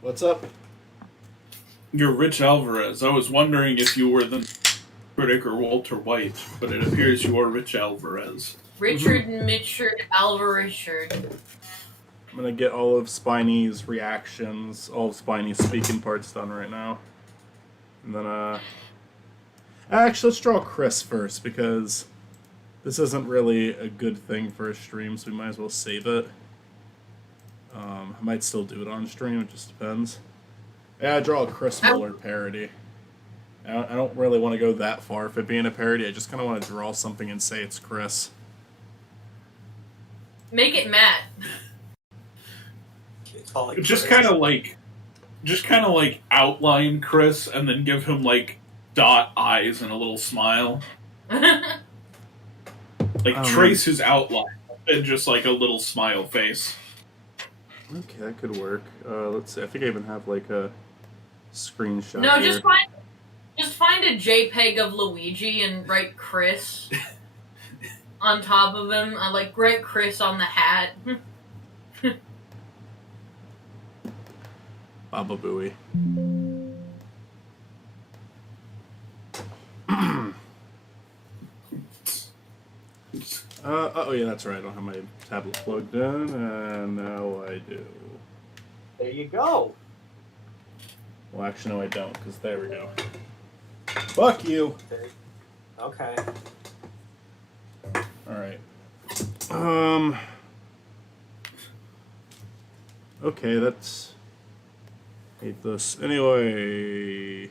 what's up? You're Rich Alvarez. I was wondering if you were the critic or Walter White, but it appears you are Rich Alvarez. Richard Mitchard Alvarishard. I'm gonna get all of Spiny's reactions, all of Spiny's speaking parts done right now. And then, actually, let's draw Chris first, because this isn't really a good thing for a stream, so we might as well save it. I might still do it on stream, it just depends. Yeah, I draw a Chris Muller parody. I don't really want to go that far for it being a parody, I just kind of want to draw something and say it's Chris. Make it Matt. Call it Just Chris. kind of like outline Chris and then give him like dot eyes and a little smile. Like trace his outline and just like a little smile face. Okay, that could work. Let's see. I think I even have like a screenshot. No, here. just find a JPEG of Luigi and write Chris on top of him. I like write Chris on the hat. Baba Booey. Oh yeah, that's right. I don't have my tablet plugged in, and now I do. There you go. Well, actually, no, I don't, because there we go. Fuck you. Okay. All right. Okay, that's. Hate this. Anyway.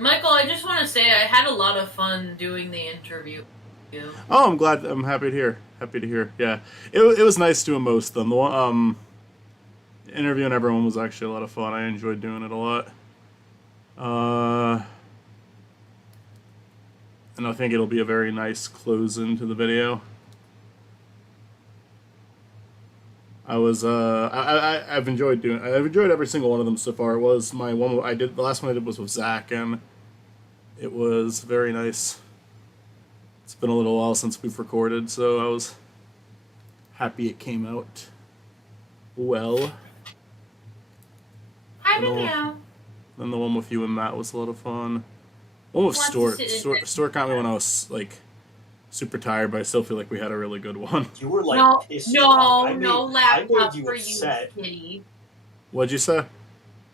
Michael, I just want to say I had a lot of fun doing the interview. Oh, I'm glad. I'm happy to hear. Happy to hear. Yeah, it was nice doing most of them. The one, interviewing everyone was actually a lot of fun. I enjoyed doing it a lot. And I think it'll be a very nice close into the video. I've enjoyed doing. I've enjoyed every single one of them so far. It was my one. I did the last one I did was with Zach, and it was very nice. It's been a little while since we've recorded, so I was happy it came out well. Hi, Hello. meow. Then the one with you and Matt was a lot of fun. One with Wants to Stork. sit in Stork, there. Stork got me when I was like super tired, but I still feel like we had a really good one. You were like No, pissed off. no, I no made laptop you for upset. you, kitty. What'd you say?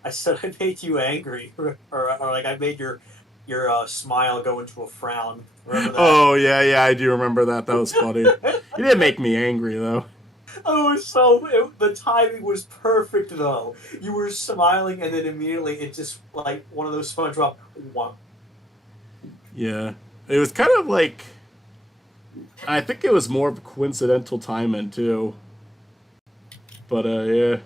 I said I made you angry, or like I made your smile go into a frown. Remember that? Oh yeah, I do remember that. That was funny. You didn't make me angry though. Oh, the timing was perfect though. You were smiling, and then immediately it just like one of those SpongeBob. Wow. Yeah, it was kind of like. I think it was more of a coincidental timing too. But yeah.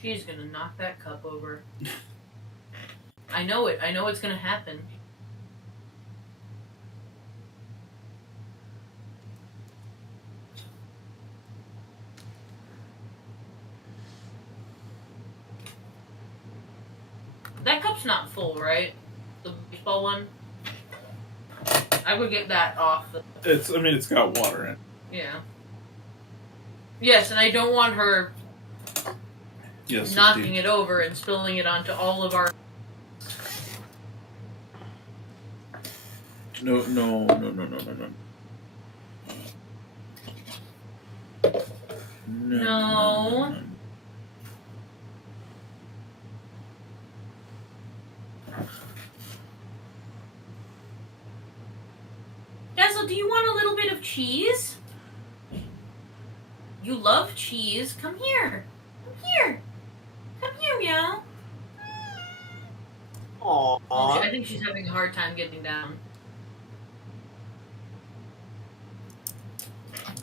She's gonna knock that cup over. I know it. I know it's gonna happen. That cup's not full, right? The baseball one? I would get that off the... It's got water in it. Yeah. Yes, and I don't want her Yes, knocking indeed. it over and spilling it onto all of our... No. No. Dazzle, do you want a little bit of cheese? You love cheese. Come here. Come here. Come here, meow. Oh, I Aww. think she's having a hard time getting down.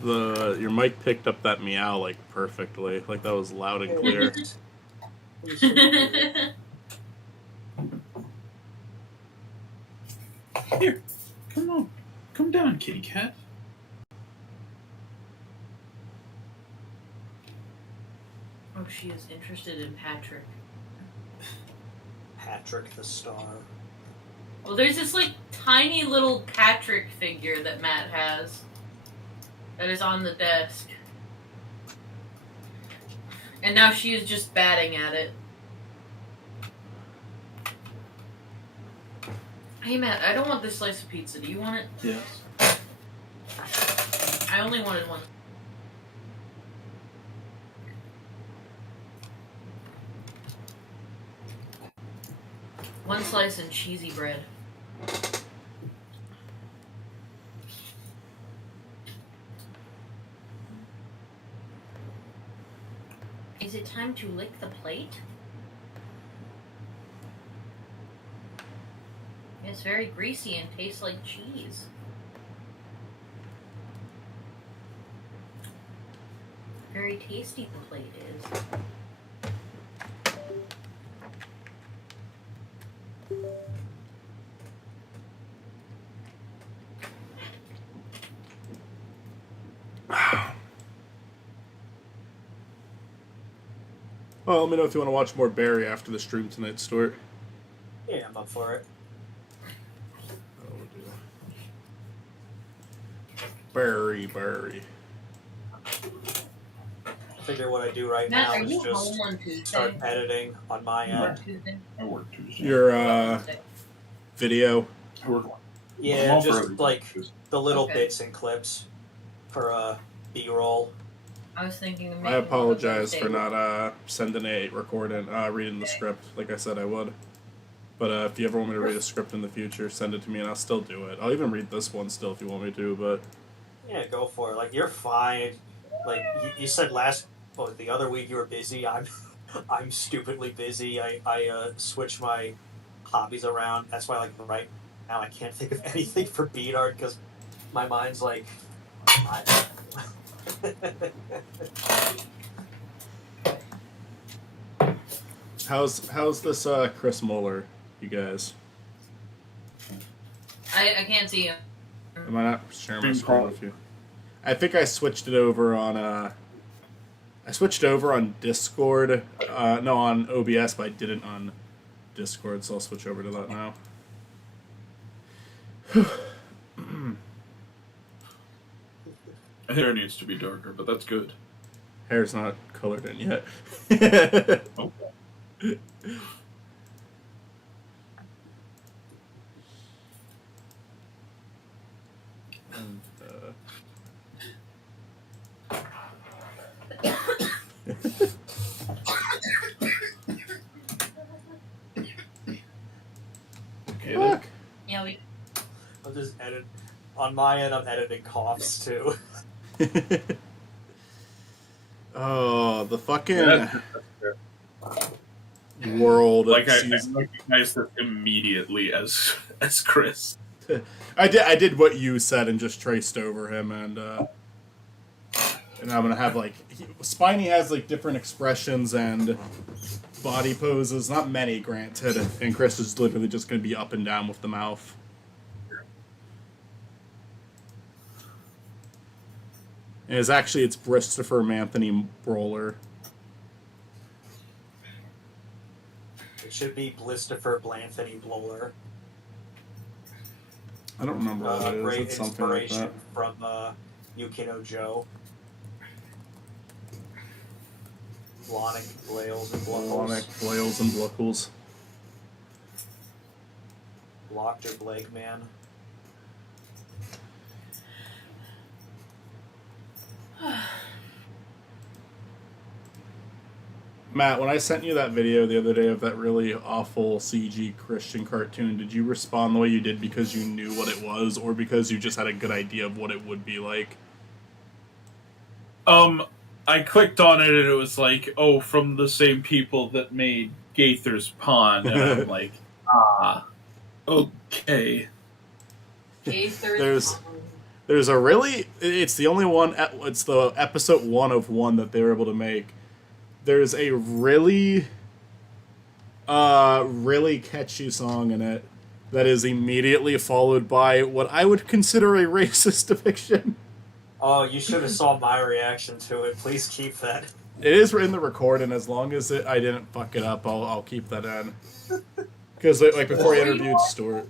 Your mic picked up that meow like perfectly. Like that was loud and clear. Here, come on. Come down, kitty cat. Oh, she is interested in Patrick. Patrick the Star. Well, there's this like tiny little Patrick figure that Matt has that is on the desk. And now she is just batting at it. Hey Matt, I don't want this slice of pizza. Do you want it? Yes. I only wanted one. One slice and cheesy bread. Would you lick the plate? It's very greasy and tastes like cheese. Very tasty the plate is. Well, let me know if you want to watch more Barry after the stream tonight, Stuart. Yeah, I'm up for it. Barry. Figure what I do right Matt, now are is you just home on Tuesday? start editing on my You work end. Tuesday? I work Tuesday. Your Wednesday. video. I work. Yeah, I'm just off like Tuesday. the little Okay. bits and clips for B-roll. I was thinking of I making one apologize of for those not sending a recording, reading the script like I said I would. But if you ever want me to read a script in the future, send it to me and I'll still do it. I'll even read this one still if you want me to, but Yeah, go for it. Like, you're fine. Like, you said the other week you were busy. I'm stupidly busy. I switch my hobbies around. That's why, like, right now I can't think of anything for beat art because my mind's like, how's this Chris Muller, you guys? I can't see you. Am I not sharing my screen with you? I think I switched it over on Discord. No, on OBS, but I didn't on Discord, so I'll switch over to that now. Hair needs to be darker, but that's good. Hair's not colored in yet. Okay. And, Okay. Then. fuck. Yeah, we. I'm just on my end. I'm editing coughs too. Oh, the fucking Yeah, world. like I season. recognized this immediately as Chris. I did what you said and just traced over him, and I'm gonna have like Spiny has like different expressions and body poses. Not many, granted, and Chris is literally just gonna be up and down with the mouth. And it's Christopher Anthony Brawler. It should be Blistifer Blanthony Blower. I don't remember what it is. Great It's something like inspiration that. from Yukino Joe. Blonic, Blales, and Lonic, Bluckles. Flails, and Bluckles. Blocked or Blake Man. Matt, when I sent you that video the other day of that really awful CG Christian cartoon, did you respond the way you did because you knew what it was, or because you just had a good idea of what it would be like? I clicked on it and it was like, oh, from the same people that made Gaither's Pond, and I'm like, okay. There's a really... It's the only one... It's the episode 1 of 1 that they were able to make. There's a really catchy song in it that is immediately followed by what I would consider a racist depiction. Oh, you should have saw my reaction to it. Please keep that. It is in the recording. As long as I didn't fuck it up, I'll keep that in. Because like before I interviewed Stuart,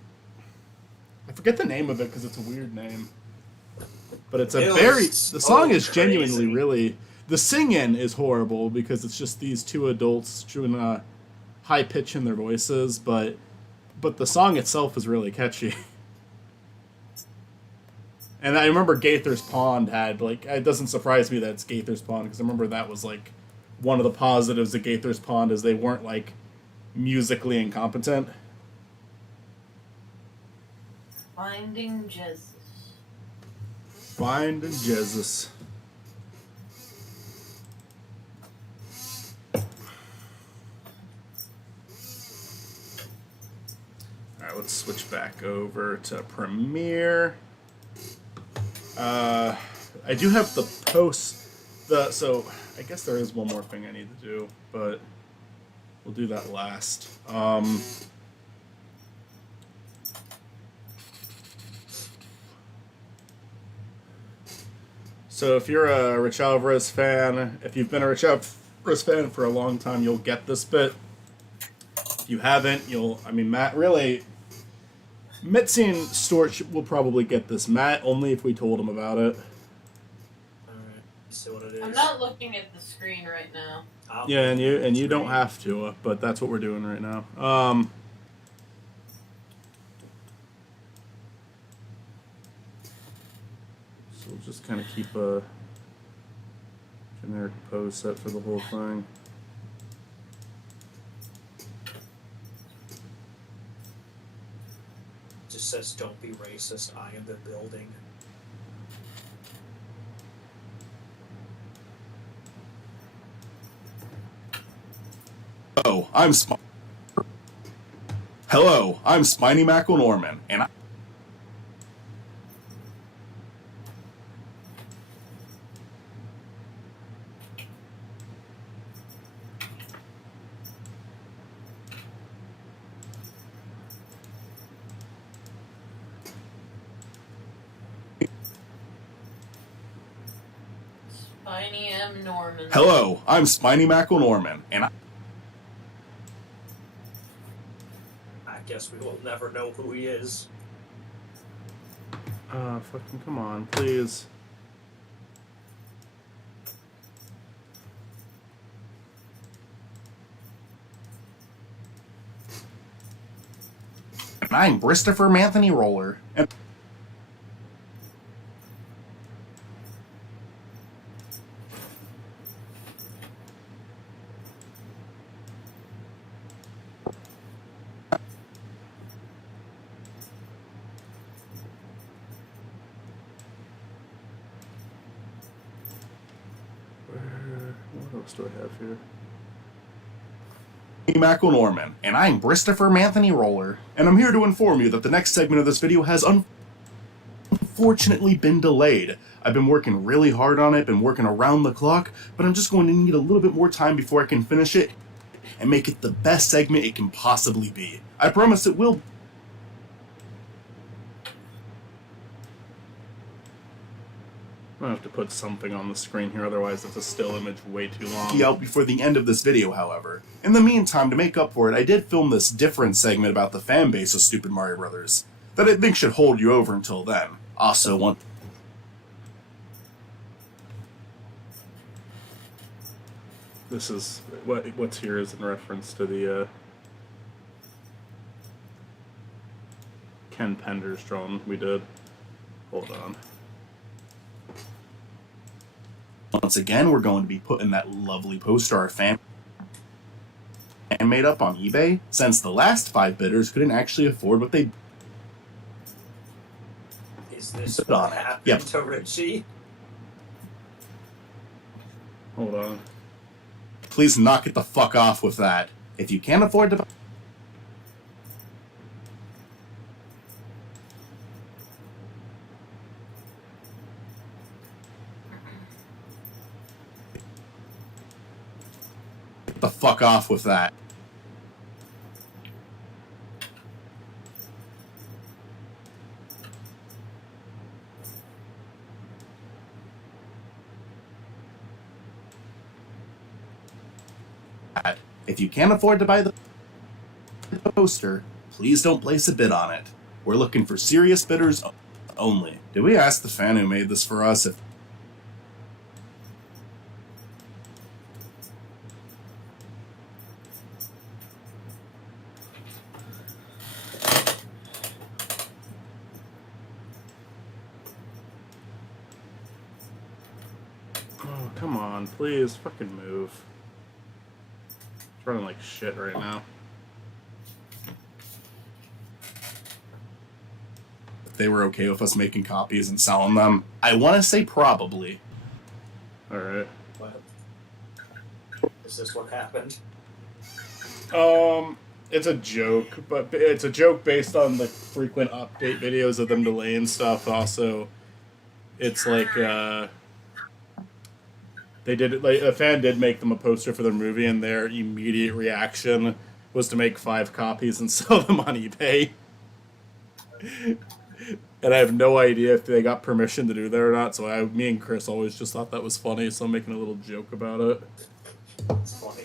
I forget the name of it because it's a weird name. But it's It was the song is so genuinely crazy. really. The singing is horrible because it's just these two adults doing a high pitch in their voices, but the song itself is really catchy. And I remember Gaither's Pond had, like, it doesn't surprise me that it's Gaither's Pond, because I remember that was, like, one of the positives of Gaither's Pond is they weren't, like, musically incompetent. Finding Jesus. Finding Jesus. let's switch back over to Premiere. I do have the post. So I guess there is one more thing I need to do, but we'll do that last. So if you're a Rich Alvarez fan, if you've been a Rich Alvarez fan for a long time, you'll get this bit. If you haven't, Mitzi and Storch will probably get this. Matt, only if we told him about it. Alright, see what it is. I'm not looking at the screen right now. Yeah, and you don't have to, but that's what we're doing right now. So we'll just kind of keep a generic pose set for the whole thing. Just says, "Don't be racist. I am the building." Hello, I'm Spiny McElnorman, and Spiny M. Norman. Hello, I'm Spiny McElnorman, and I guess we will never know who he is. fucking come on, please. And I'm Christopher Anthony Roller, and what else do I have here? McElnorman, and I'm Christopher Anthony Roller, and I'm here to inform you that the next segment of this video has unfortunately been delayed. I've been working really hard on it, been working around the clock, but I'm just going to need a little bit more time before I can finish it and make it the best segment it can possibly be. I promise it will. I'm gonna have to put something on the screen here, otherwise it's a still image way too long. Out before the end of this video, however. In the meantime, to make up for it, I did film this different segment about the fan base of Super Mario Brothers that I think should hold you over until then. Also want... This is... what's here is in reference to the, Ken Penders drawing we did. Hold on. Once again, we're going to be putting that lovely poster our fan made up on eBay, since the last 5 bidders couldn't actually afford what they... Is this Put on what it. happened Yep. to Richie? Hold on. Please knock it the fuck off with that. If you can't afford to... Get the fuck off with that. If you can't afford to buy the poster, please don't place a bid on it. We're looking for serious bidders only. Did we ask the fan who made this for us if... Oh, come on, please, fucking move. It's running like shit right now. If they were okay with us making copies and selling them, I want to say probably. Alright. What? Is this what happened? It's a joke, but it's a joke based on the frequent update videos of them delaying stuff. Also, it's like they did it. Like a fan did make them a poster for their movie, and their immediate reaction was to make 5 copies and sell them on eBay. And I have no idea if they got permission to do that or not. So me and Chris always just thought that was funny. So I'm making a little joke about it. It's funny.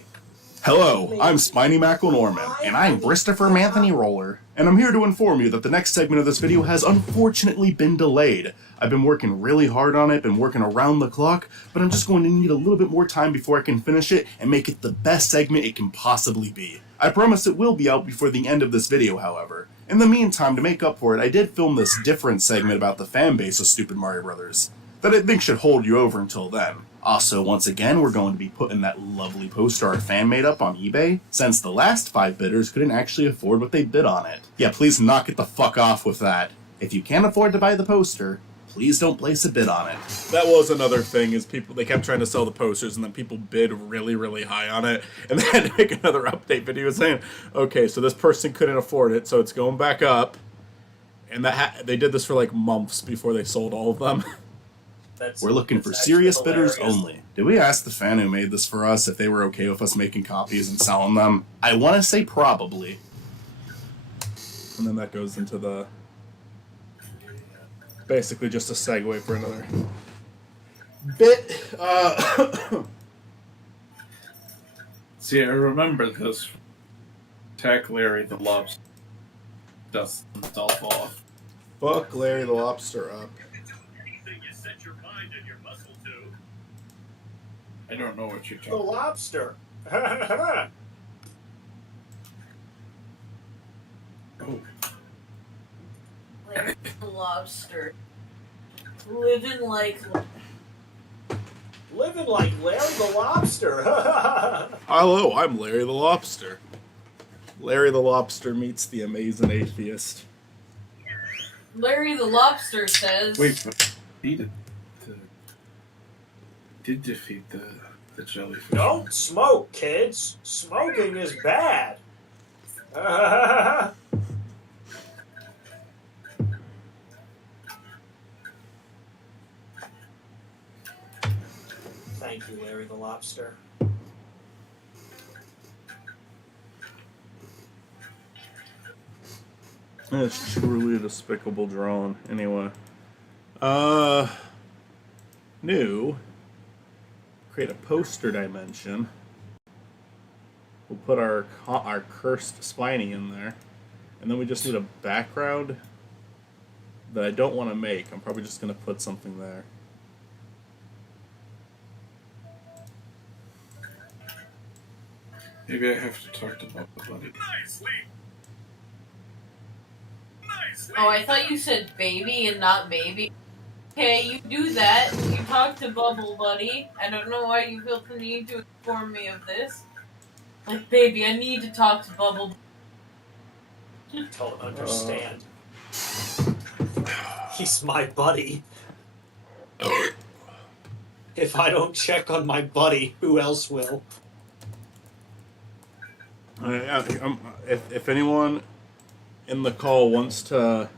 Hello, I'm Spiny Mackle Norman, and I'm Christopher Anthony Roller, and I'm here to inform you that the next segment of this video has unfortunately been delayed. I've been working really hard on it, been working around the clock, but I'm just going to need a little bit more time before I can finish it and make it the best segment it can possibly be. I promise it will be out before the end of this video, however. In the meantime, to make up for it, I did film this different segment about the fan base of Super Mario Bros. That I think should hold you over until then. Also, once again, we're going to be putting that lovely poster our fan made up on eBay, since the last 5 bidders couldn't actually afford what they bid on it. Yeah, please knock it the fuck off with that. If you can't afford to buy the poster, please don't place a bid on it. That was another thing, is they kept trying to sell the posters, and then people bid really, really high on it, and they had to make another update video saying, okay, so this person couldn't afford it, so it's going back up, and they did this for like months before they sold all of them. We're looking for serious bidders only. Did we ask the fan who made this for us if they were okay with us making copies and selling them? I want to say probably. And then that goes into the... basically just a segue for another bit. See, I remember this. Attack Larry the Lobster. Dusts himself off. Fuck Larry the Lobster up. I don't know what you're The talking about. lobster. Oh. Larry the Lobster. Living like. Living like Larry the Lobster. Hello, I'm Larry the Lobster. Larry the Lobster meets the amazing atheist. Larry the Lobster says. Wait, but did defeat the jellyfish. Don't smoke, kids. Smoking is bad. Thank you, Larry the Lobster. It's truly a despicable drawing. Anyway. New. Create a poster dimension. We'll put our cursed Spiny in there. And then we just need a background that I don't want to make. I'm probably just going to put something there. Maybe I have to talk to Bubba Buddy. Oh, I thought you said baby and not baby. Okay, you do that. You talk to Bubble Buddy. I don't know why you felt the need to inform me of this. Like, baby, I need to talk to Bubble. Don't understand. He's my buddy. If I don't check on my buddy, who else will? If anyone in the call wants to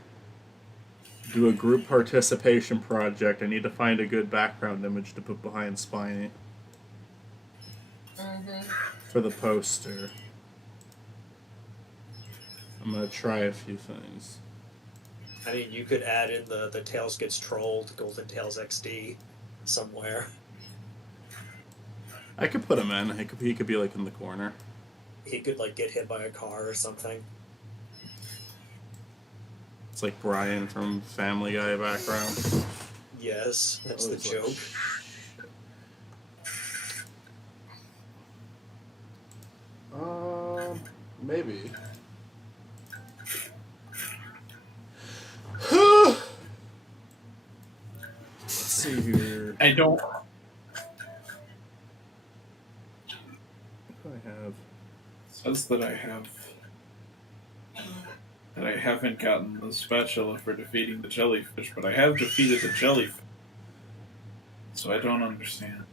do a group participation project, I need to find a good background image to put behind Spiny for the poster. I'm gonna try a few things. I mean, you could add in the Tails Gets Trolled, Golden Tails XD, somewhere. I could put him in. He could be like in the corner. He could, like, get hit by a car or something. It's like Brian from Family Guy background. Yes, that's the it's like, joke. Maybe. Let's see here. I don't. What do I have? Says that I haven't gotten the spatula for defeating the jellyfish, but I have defeated the jellyfish. So I don't understand.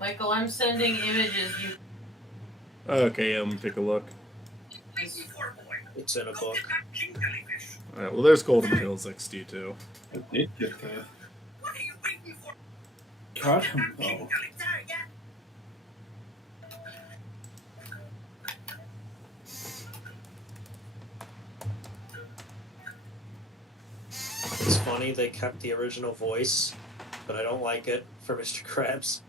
Michael, I'm sending images. You Okay, yeah, let me take a look. It's in a book. Alright, well, there's Golden Hills XD too. I did get that. What are you waiting for? Got him though. Sorry, yeah. It's funny they kept the original voice, but I don't like it for Mr. Krabs.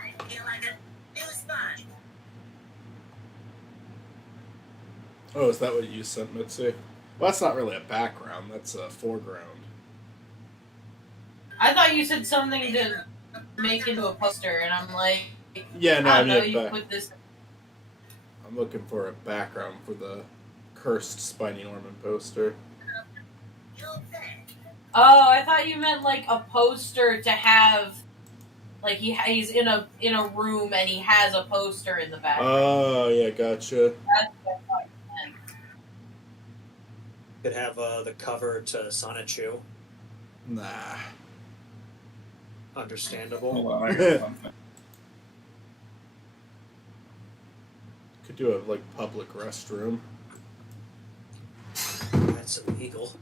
I feel like a new sponge. Oh, is that what you sent, Mitzi? Well, that's not really a background, that's a foreground. I thought you said something to make into a poster, and I'm like, Yeah, no, I I don't know, mean, you put this. I'm looking for a background for the cursed Spiny Norman poster. You'll think. Oh, I thought you meant like a poster to have, like he's in a room and he has a poster in the background. Oh, yeah, gotcha. That's what I thought you meant. Could have the cover to Sonic Chew. Nah. Understandable. Hold on, I got something. Could do a, like, public restroom. That's illegal.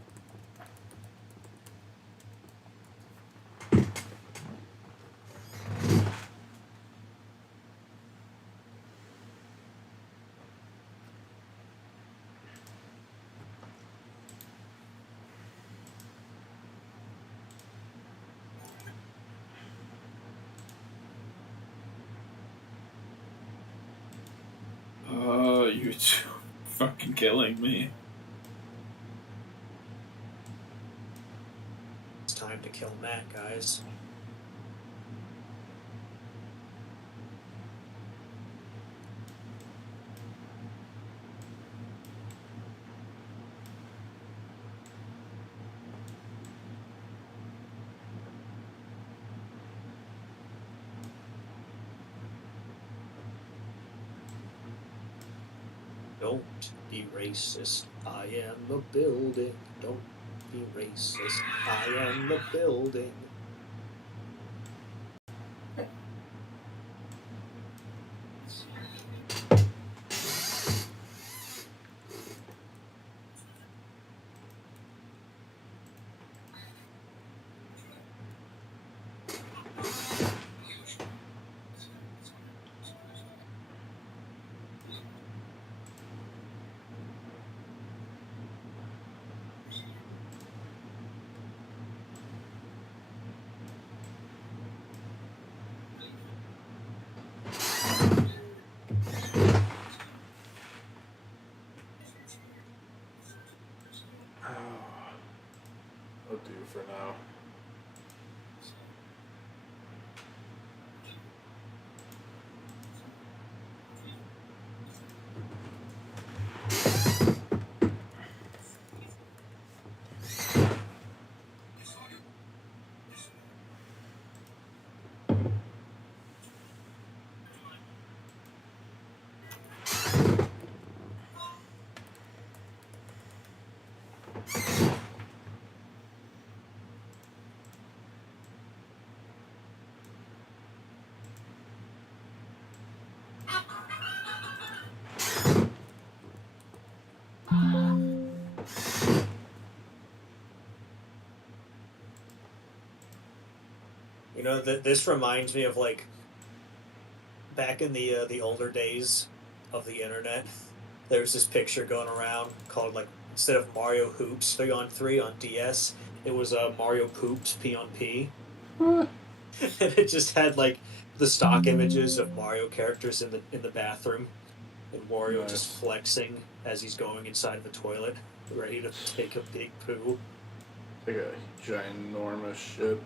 You two fucking killing me. It's time to kill Matt, guys. Don't be racist. I am the building. Don't be racist. I am the building. I'll do for now. You know, this reminds me of like back in the older days of the internet. There was this picture going around called like instead of Mario Hoops 3-on-3 on DS, it was Mario Poops P-on-P, and it just had like the stock images of Mario characters in the bathroom, and Wario Nice. just flexing as he's going inside the toilet, ready to take a big poo. Like a ginormous shit.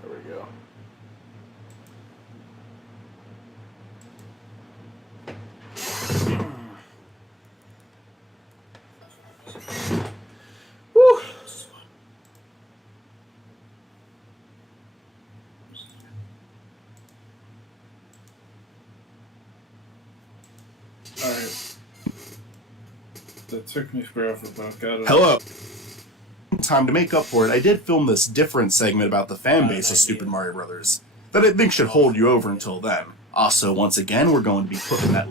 There we go. Alright. That took me forever, but I've got it. Hello. Time to make up for it, I did film this different segment about the fan base of Super Mario Brothers that I think should hold you over until then. Also, once again, we're going to be putting that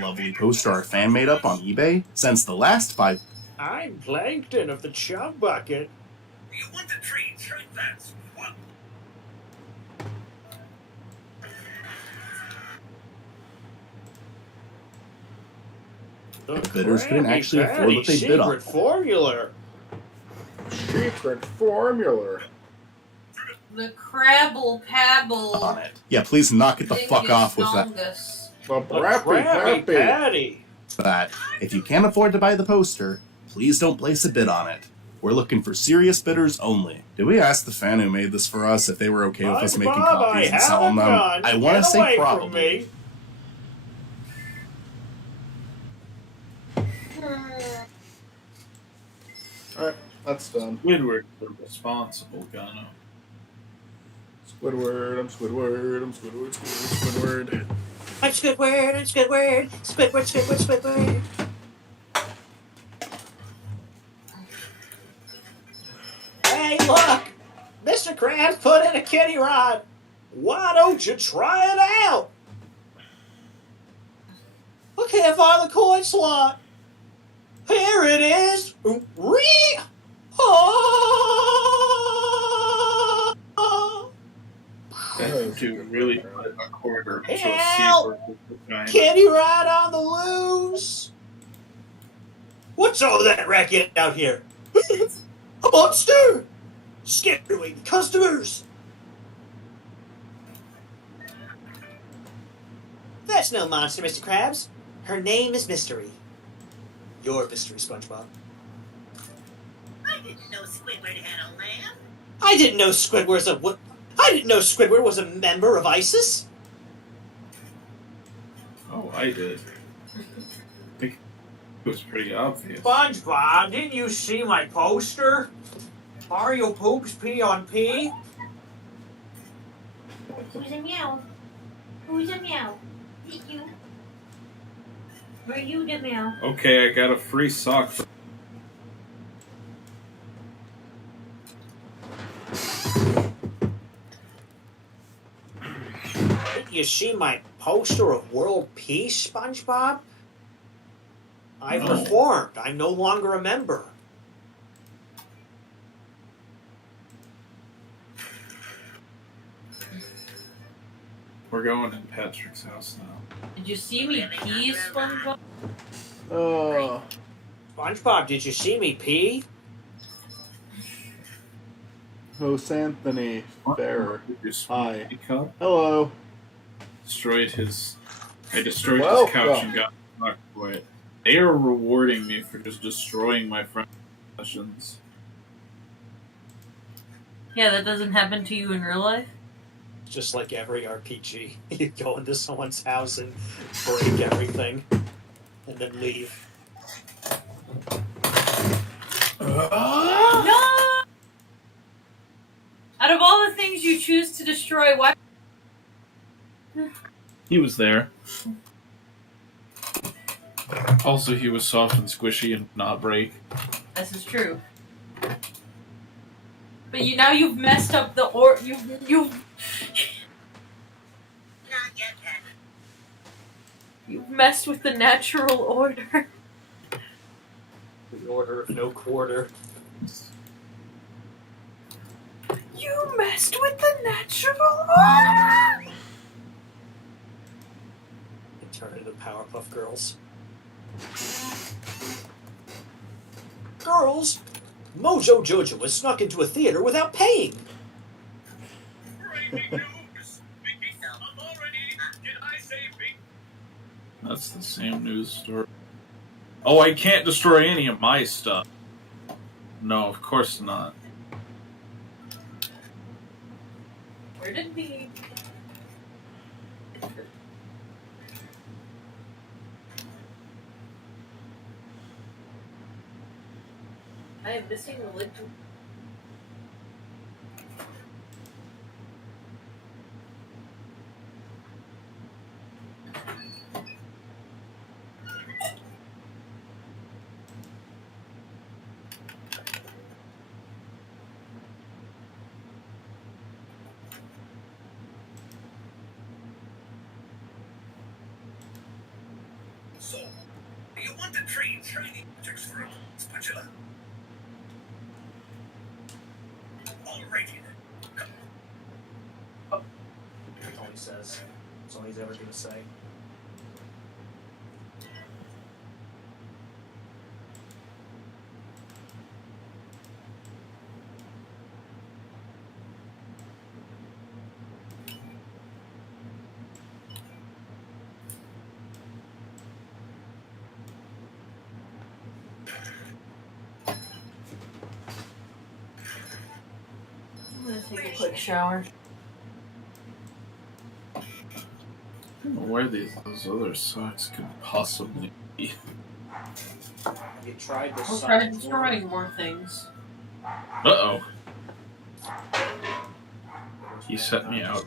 lovely poster our fan made up on eBay since the last 5. I'm Plankton of the Chum Bucket. You want the treat? Drink that. What? The bidders couldn't Krabby actually afford Patty what they bid on. secret formula. Secret formula. The Crabble Pabble. on it. Yeah, please knock it the fuck off with that. The The Brappy Krabby Pappy. Patty. That if you can't afford to buy the poster, please don't place a bid on it. We're looking for serious bidders only. Did we ask the fan who made this for us if they were okay with us making SpongeBob, copies I and selling have a them? gun. I want Get to say away from probably. me. Alright, that's done. Squidward, the responsible gunner. Squidward, I'm Squidward, I'm Squidward, Squidward, Squidward. I'm Squidward, I'm Squidward, Squidward, Squidward, Squidward. Hey, look! Mr. Krabs put in a kitty rod. Why don't you try it out? I can't find the coin slot. Here it is. Ree! Ah! That dude really put a quarter into a Help! seabird with the giant. Kitty rod on the loose. What's all that racket out here? A monster! Scaring customers! That's no monster, Mr. Krabs. Her name is Mystery. Your Mystery, SpongeBob. I didn't know Squidward had a lamb. I didn't know Squidward was a member of ISIS. Oh, I did. I think it was pretty obvious. SpongeBob, didn't you see my poster? Mario poops pee on pee. Who's a meow? Who's a meow? Is it you? Were you the meow? Okay, I got a free sock. Didn't you see my poster of world peace, SpongeBob? I've No. reformed. I'm no longer a member. We're going in Patrick's house now. Did you see me pee, SpongeBob? Oh, SpongeBob, did you see me pee? Host Anthony Fair. Just Hi. cup. Hello. Destroyed his. I destroyed Welcome. his couch and got knocked away. They are rewarding me for just destroying my friend's possessions. Yeah, that doesn't happen to you in real life. Just like every RPG, you go into someone's house and break everything, and then leave. No! Out of all the things you choose to destroy, why? He was there. Also, he was soft and squishy and not break. This is true. But you've messed up the you've Not yet, Pat. you've messed with the natural order. The order of no quarter. You messed with the natural order. And turn into Powerpuff Girls. Girls, Mojo Jojo was snuck into a theater without paying. Breaking news. I'm already. Did I say big? That's the same news story. Oh, I can't destroy any of my stuff. No, of course not. Where did the I am missing the lid. So, you want to train training tricks for a spatula? Alrighty then. That's all he says. That's all he's ever gonna say. I'm gonna take a quick shower. I don't know where those other socks could possibly be. Have you tried the We'll side try door? destroying more things. Uh-oh. He set me out.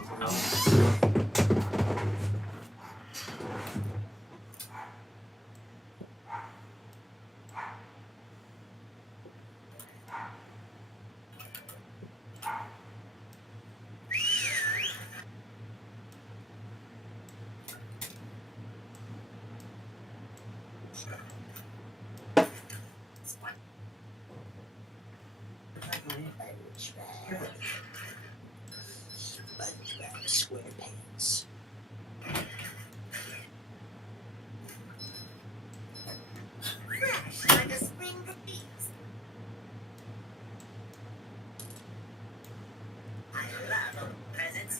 SpongeBob SquarePants. Fresh like a spring breeze. I love open presents.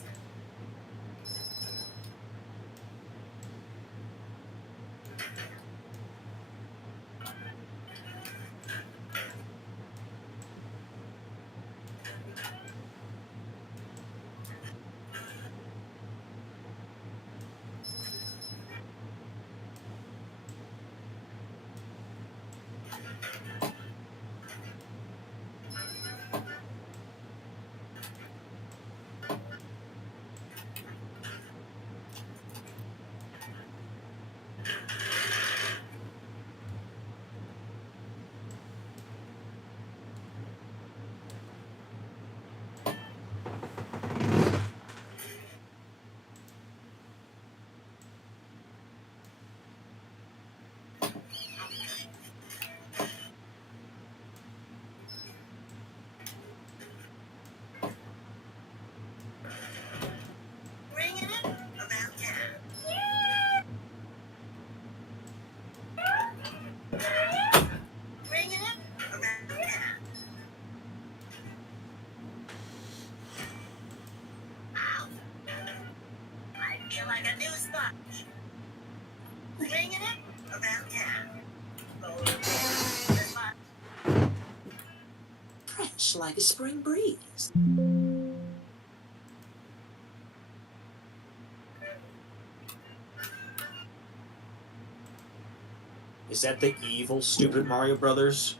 Bringing it around town. Bringing it around town. Ow. I feel like a new sponge. Bringing it around town. Fresh like a spring breeze. Is that the evil, stupid Mario Brothers?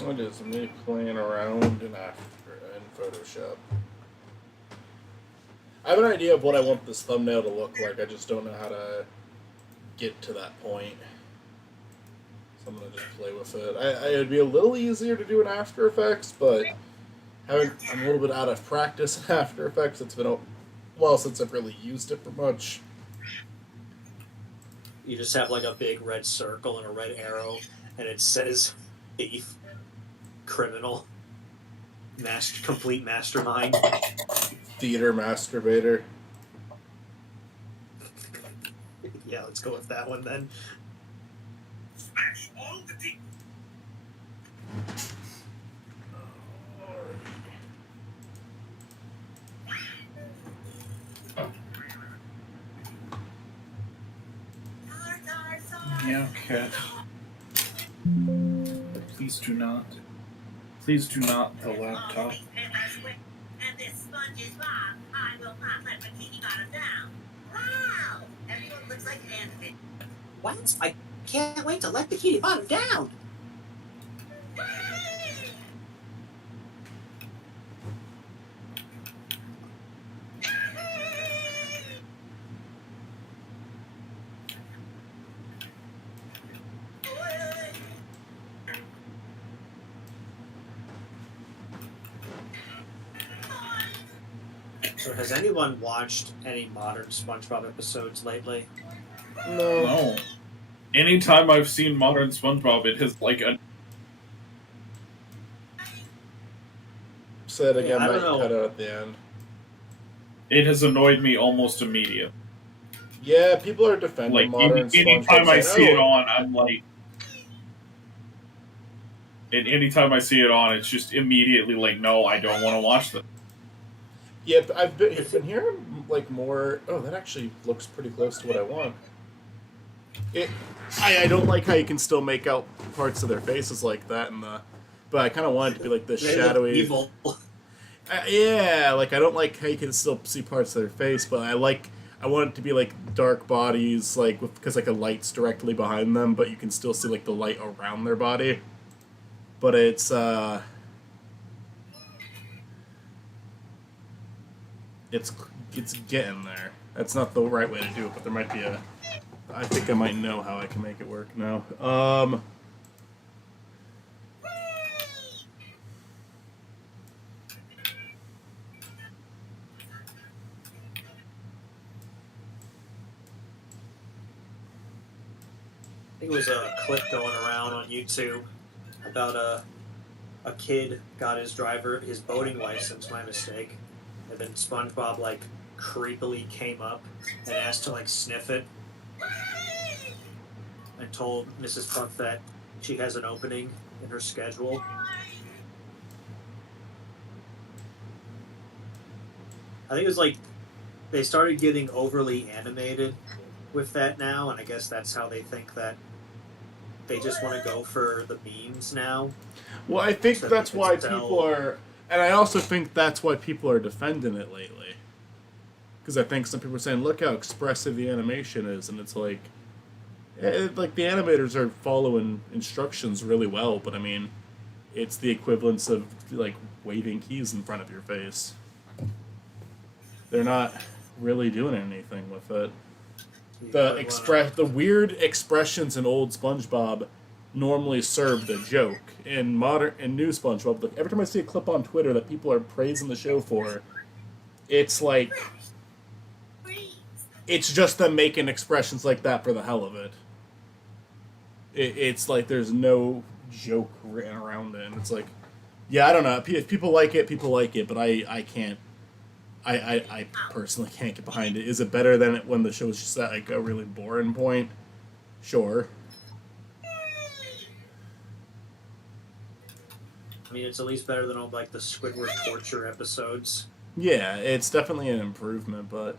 What is me playing around in Photoshop? I have an idea of what I want this thumbnail to look like. I just don't know how to get to that point. So I'm gonna just play with it. It'd be a little easier to do in After Effects, but I'm a little bit out of practice in After Effects. It's been a while since I've really used it for much. You just have like a big red circle and a red arrow, and it says thief, criminal, complete mastermind. Theater masturbator. Yeah, let's go with that one then. Smash all the teeth. Tar, tar, tar. Yeah, cat. Please do not. Please do not the laptop. And this sponge is Bob. I will not let Bikini Bottom down. Wow! Everyone looks like Anthony. What? I can't wait to let Bikini Bottom down. So has anyone watched any modern SpongeBob episodes lately? No. No. Anytime I've seen modern SpongeBob, it has like a Say it again, I don't Mike. know. Cut out at the end. it has annoyed me almost immediately. Yeah, people are defending Like modern anytime SpongeBob. I saying, see it "Oh, on, I'm like, and anytime I see it on, it's just immediately like, no, I don't want to watch this. Yep, I've been hearing like more. Oh, that actually looks pretty close to what I want. I don't like how you can still make out parts of their faces like that, but I kind of want it to be like this They look shadowy. evil. Yeah, like I don't like how you can still see parts of their face, but I want it to be like dark bodies, like because like a light's directly behind them, but you can still see like the light around their body. But it's getting there. That's not the right way to do it, but there might be a. I think I might know how I can make it work now. I think it was a clip going around on YouTube about a kid got his boating license by mistake, and then SpongeBob like creepily came up and asked to like sniff it, and told Mrs. Puff that she has an opening in her schedule. I think it was like they started getting overly animated with that now, and I guess that's how they think that they just want to go for the memes now. Well, I think So that's they can why tell- people are, and I also think that's why people are defending it lately. Because I think some people are saying, "Look how expressive the animation is," and it's like, like the animators are following instructions really well, but I mean, it's the equivalence of like waving keys in front of your face. They're not really doing anything with it. The weird expressions in old SpongeBob normally serve the joke. In new SpongeBob, like every time I see a clip on Twitter that people are praising the show for, it's like it's just them making expressions like that for the hell of it. It's like there's no joke written around it. And it's like, yeah, I don't know. If people like it, but I can't. I personally can't get behind it. Is it better than it when the show was just at like a really boring point? Sure. I mean, it's at least better than all like the Squidward torture episodes. Yeah, it's definitely an improvement, but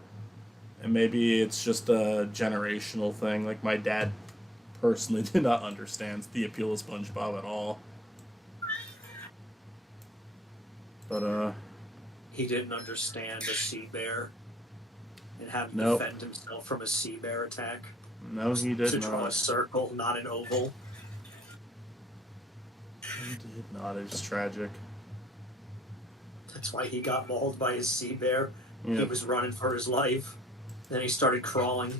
and maybe it's just a generational thing. Like my dad personally did not understand the appeal of SpongeBob at all. But He didn't understand a sea bear and how to Nope. defend himself from a sea bear attack. no, he To did draw a not. circle, not an oval. He did not. It's tragic. That's why he got mauled by his sea bear. He Yeah. was running for his life. Then he started crawling.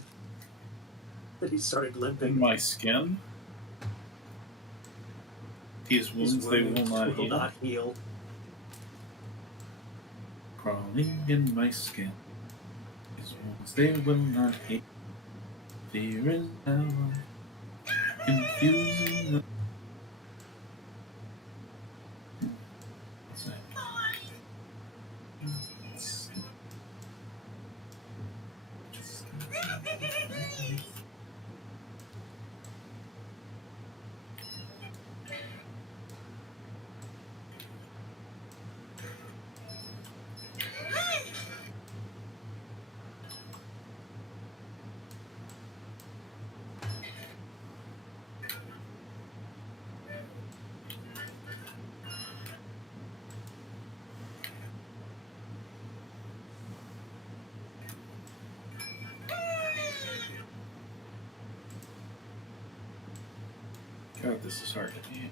Then he started In limping. my skin, these His wounds they will wounds not will heal. not heal. Crawling in my skin, these wounds they will not heal. Fear is now confusing. The... God, this is hard to eat.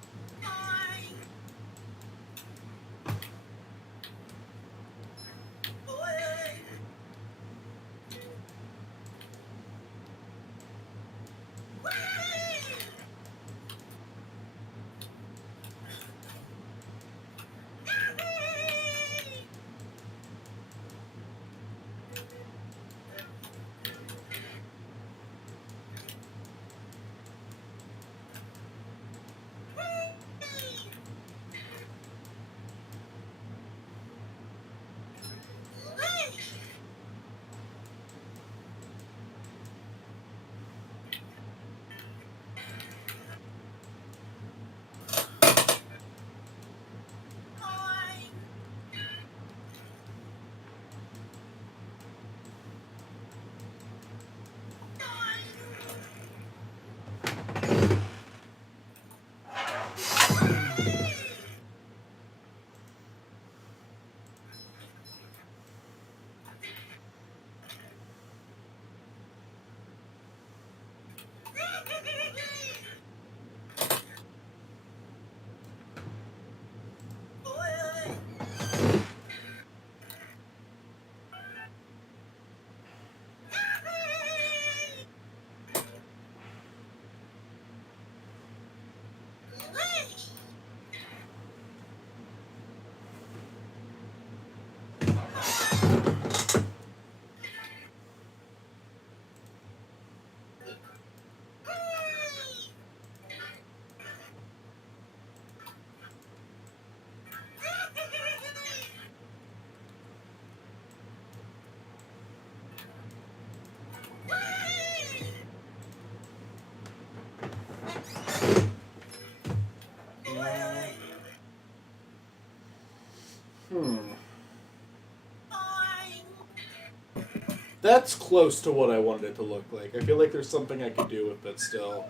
That's close to what I wanted it to look like. I feel like there's something I could do with it still.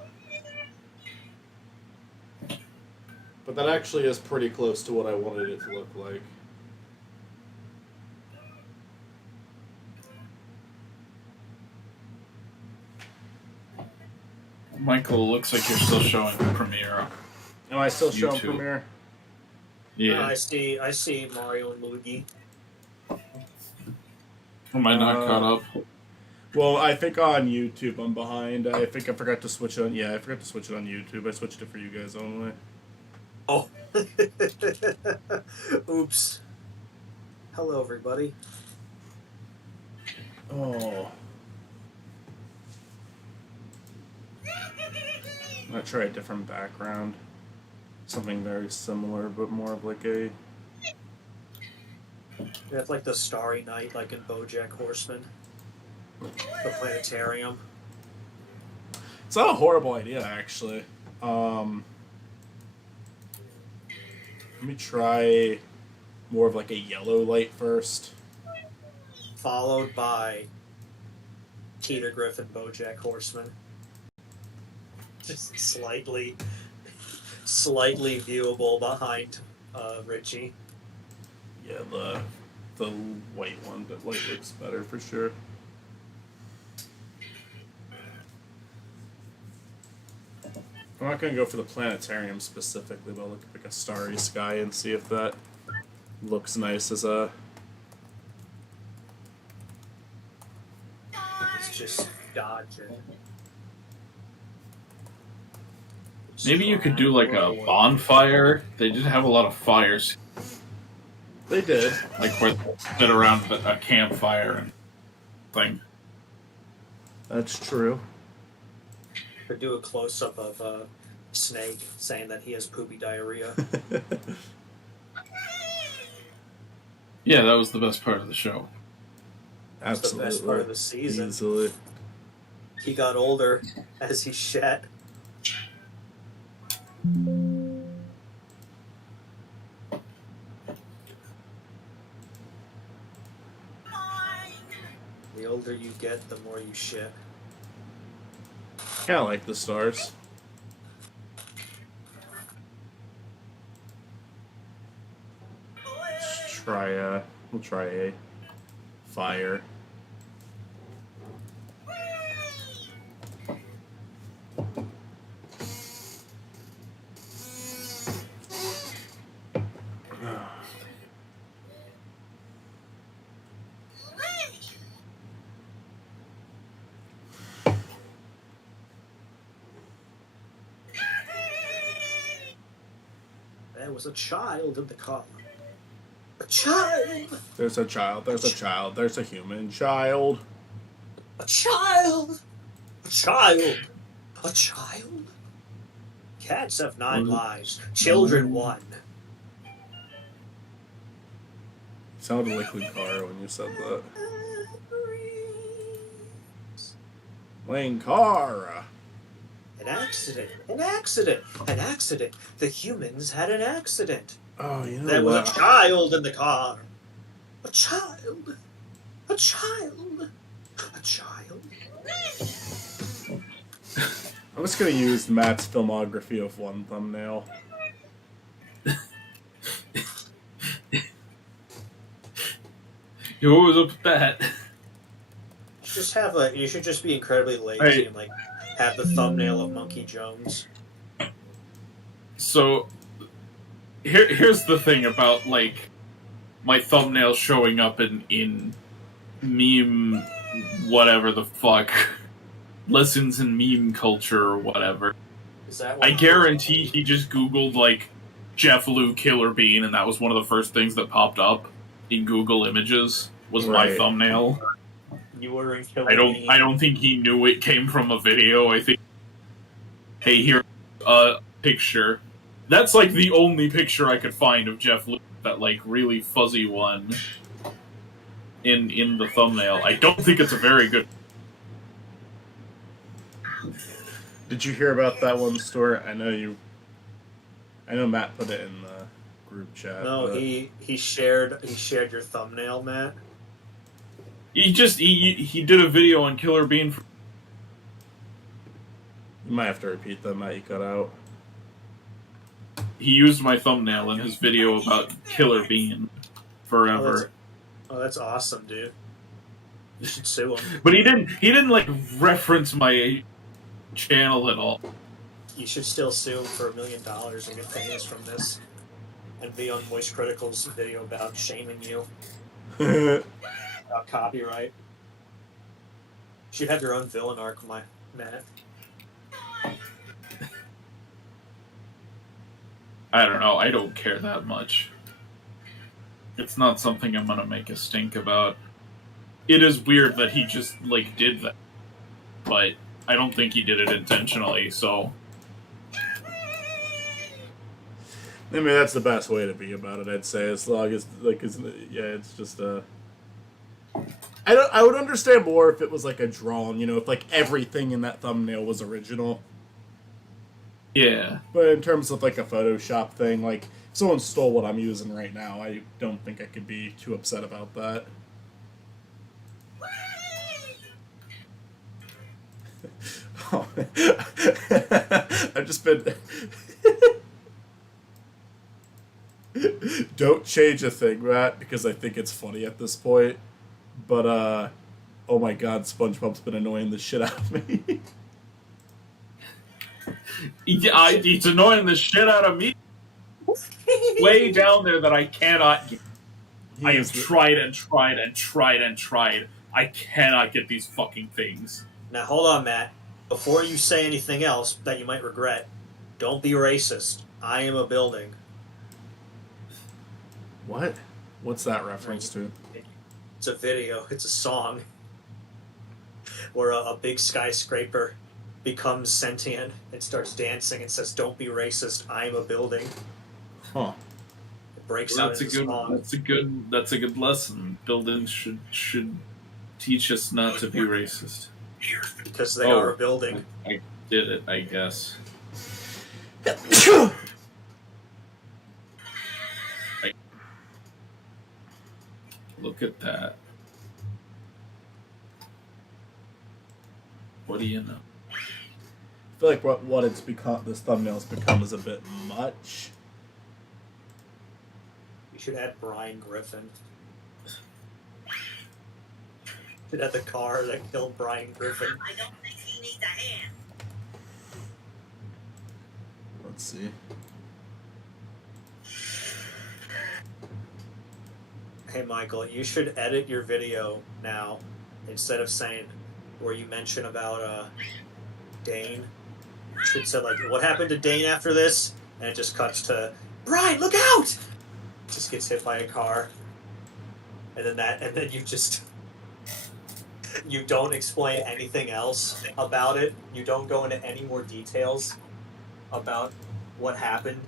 But that actually is pretty close to what I wanted it to look like. Michael, looks like you're still showing Premiere. Am I still showing YouTube. Premiere? Yeah. I see Mario and Luigi. Am I not caught up? Well, I think on YouTube I'm behind. I think I forgot to switch it on. Yeah, I forgot to switch it on YouTube. I switched it for you guys only. Oh. Oops. Hello, everybody. Oh. I'm gonna try a different background. Something very similar, but more of like a. That's like the Starry Night, like in BoJack Horseman. The planetarium. It's not a horrible idea, actually. Let me try more of like a yellow light first. Followed by Peter Griffin, BoJack Horseman. Just slightly viewable behind Richie. Yeah, the white one, but white looks better for sure. I'm not gonna go for the planetarium specifically, but I'll look at like a starry sky and see if that looks nice as a. It's just dodging. Maybe you could do like a bonfire. They did have a lot of fires, They did. like where they sit around a campfire and thing. That's true. Could do a close up of Snake saying that he has poopy diarrhea. Yeah, that was the best part of the show. That's the Absolutely. best part of the season. Easily. He got older as he shat. The older you get, the more you shit. Kind of like the stars. Let's try we'll try a fire. There was a child in the car. A child! There's a child, there's a child, there's a human child. A child! A child! A child! Cats have 9 lives. Children 1. Sounded like Linkara when you said that. Linkara! An accident. An accident. An accident. The humans had an accident. Oh, you know There was what? a child in the car. A child. A child. A child. I'm just gonna use Matt's filmography of one thumbnail. What was up with that? You should just be incredibly lazy Hey. and like have the thumbnail of Monkey Jones. So, here's the thing about like my thumbnail showing up in meme, whatever the fuck, lessons in meme culture or whatever. Is that I what guarantee he just Googled like Jeff Lou Killer Bean, and that was one of the first things that popped up in Google Images was my Right. thumbnail. you were in Killer I don't think he knew it came from a video. I think, hey, here's a picture. That's like the only picture I could find of Jeff Lou, that like really fuzzy one in the thumbnail. I don't think it's a very good. Did you hear about that one story? I know Matt put it in the group chat. No, but he shared your thumbnail, Matt. He did a video on Killer Bean. You might have to repeat that, Matt. You cut out. He used my thumbnail in his video about Killer Bean forever. Oh, that's awesome, dude. You should sue him. But he didn't like reference my channel at all. You should still sue him for $1 million and get famous from this. And be on Moist Critical's video about shaming you. About copyright. You should have your own villain arc, Matt. I don't know. I don't care that much. It's not something I'm gonna make a stink about. It is weird that he just like did that, but I don't think he did it intentionally. So I mean, that's the best way to be about it. I'd say, as long as it's just I would understand more if it was like a drawn, if like everything in that thumbnail was original. yeah. But in terms of like a Photoshop thing, like if someone stole what I'm using right now, I don't think I could be too upset about that. I've just been. Don't change a thing, Matt, because I think it's funny at this point. But oh my God, SpongeBob's been annoying the shit out of me. Yeah, it's annoying the shit out of me. Way down there that I cannot get. I have tried and tried and tried and tried. I cannot get these fucking things. Now hold on, Matt. Before you say anything else that you might regret, don't be racist. I am a building. What? What's that reference to? It's a video. It's a song where a big skyscraper becomes sentient and starts dancing and says, "Don't be racist. I am a building." Huh. It breaks Well, out into song. That's a good lesson. Buildings should teach us not to be racist. Because they are a building. I did it, I guess. Look at that. What do you know? I feel like what it's become, this thumbnail's become, is a bit much. You should add Brian Griffin. Should add the car that killed Brian Griffin. I don't think he needs a hand. Let's see. Hey Michael, you should edit your video now instead of saying where you mention about Dane. You should say like, "What happened to Dane after this?" And it just cuts to Brian, look out! Just gets hit by a car, and then you don't explain anything else about it. You don't go into any more details about what happened.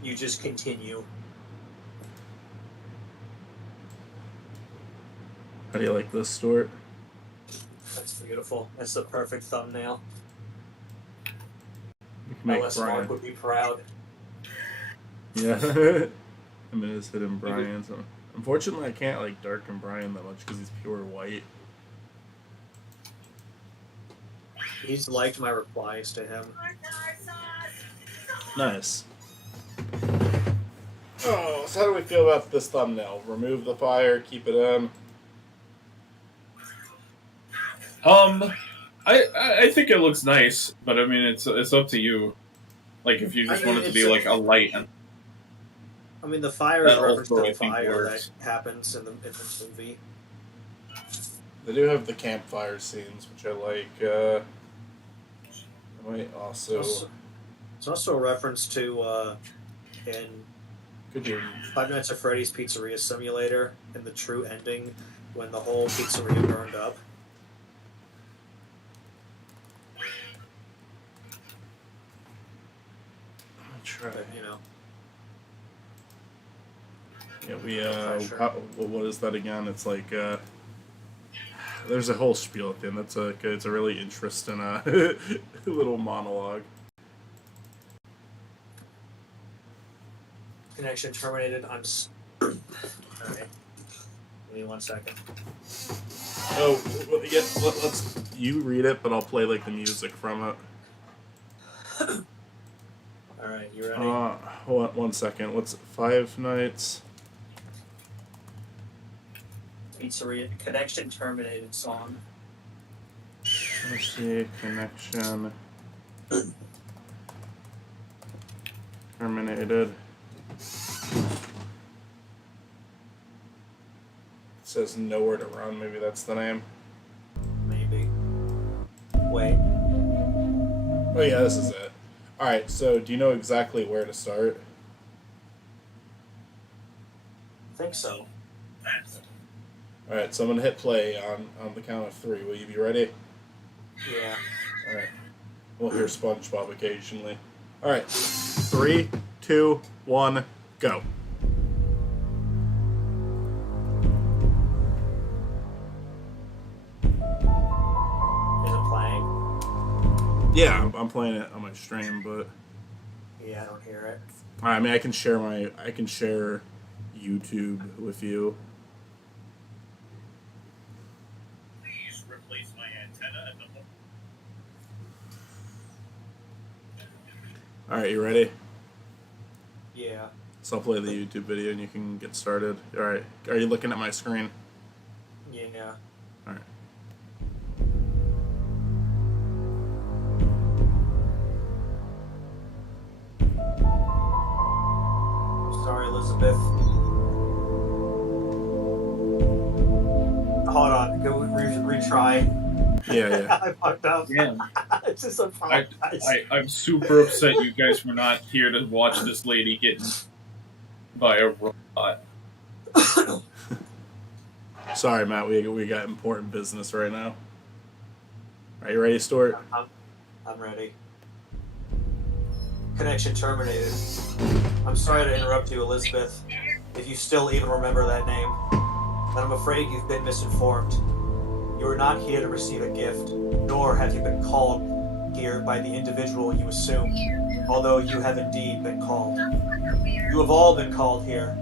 You just continue. How do you like this, Stuart? That's beautiful. That's the perfect thumbnail. You can make LS Mark Brian. would be proud. Yeah. I mean, it's hidden Brian. So. Unfortunately, I can't like darken Brian that much because he's pure white. He's liked my replies to him. Nice. Oh, so how do we feel about this thumbnail? Remove the fire, keep it in. I think it looks nice, but I mean it's up to you. Like if you just want it to be like a light and I mean, the fire That is reference also, to I the think, fire works. that happens in the movie. They do have the campfire scenes, which I like. I might also. It's also a reference to in Could you? Five Nights at Freddy's Pizzeria Simulator and the true ending when the whole pizzeria burned up. I'll try. But, you know, Yeah, we. pressure. What is that again? It's like. There's a whole spiel at the end. It's a really interesting little monologue. connection terminated. Alright. Give me 1 second. Oh, yeah. Let's you read it, but I'll play like the music from it. All right, you ready? Hold on 1 second. What's it? Five Nights? Pizzeria connection terminated song. Let's see. Connection terminated. It says Nowhere to Run. Maybe that's the name. Maybe. Wait. Oh yeah, this is it. All right. So, do you know exactly where to start? I think so. All right. So I'm gonna hit play on the count of three. Will you be ready? Yeah. All right. We'll hear SpongeBob occasionally. All right. 3, 2, 1, go. Is it playing? Yeah, I'm playing it on my stream, but Yeah, I don't hear it. I mean, I can share YouTube with you. Please replace my antenna at the All right, you ready? Yeah. So I'll play the YouTube video and you can get started. All right. Are you looking at my screen? Yeah. All right. Sorry, Elizabeth. Hold on. Go retry. Yeah. I fucked up. Damn. It's just a problem. I'm super upset you guys were not here to watch this lady get by a robot. Sorry, Matt. We got important business right now. Are you ready, Stuart? I'm ready. Connection terminated. I'm sorry to interrupt you, Elizabeth, if you still even remember that name. But I'm afraid you've been misinformed. You are not here to receive a gift, nor have you been called here by the individual you assume, although you have indeed been called. You have all been called here,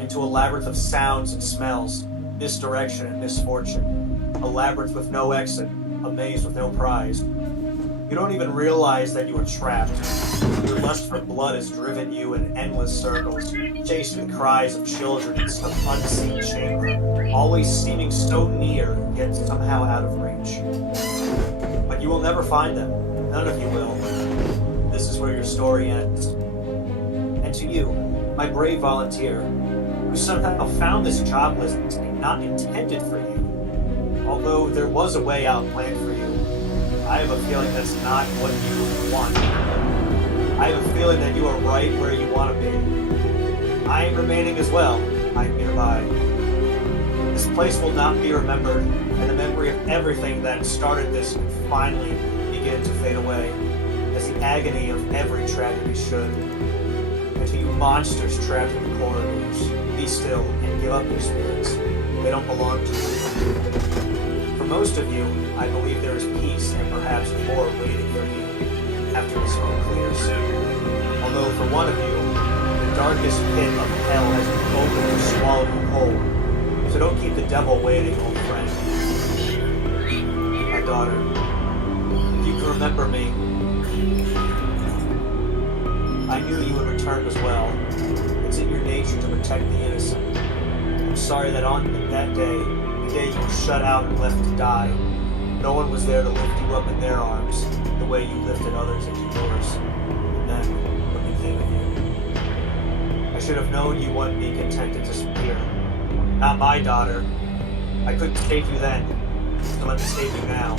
into a labyrinth of sounds and smells, misdirection and misfortune, a labyrinth with no exit, a maze with no prize. You don't even realize that you are trapped. Your lust for blood has driven you in endless circles, chasing the cries of children in some unseen chamber, always seeming so near, yet somehow out of reach. But you will never find them. None of you will. This is where your story ends. And to you, my brave volunteer, who somehow found this job listing not intended for you, although there was a way out planned for you, I have a feeling that's not what you want. I have a feeling that you are right where you want to be. I am remaining as well. I am nearby. This place will not be remembered, and the memory of everything that started this will finally begin to fade away, as the agony of every tragedy should. And to you monsters trapped in the corridors, be still and give up your spirits. They don't belong to you. For most of you, I believe there is peace and perhaps more waiting for you after the smoke clears. Although for one of you, the darkest pit of hell has been opened and swallowed you whole. So don't keep the devil waiting, old friend. My daughter, if you can remember me, I knew you would return as well. It's in your nature to protect the innocent. I'm sorry that on that day, the day you were shut out and left to die, no one was there to lift you up in their arms the way you lifted others into yours. And then, what became of you? I should have known you wouldn't be content to disappear. Not my daughter. I couldn't save you then, so let me save you now.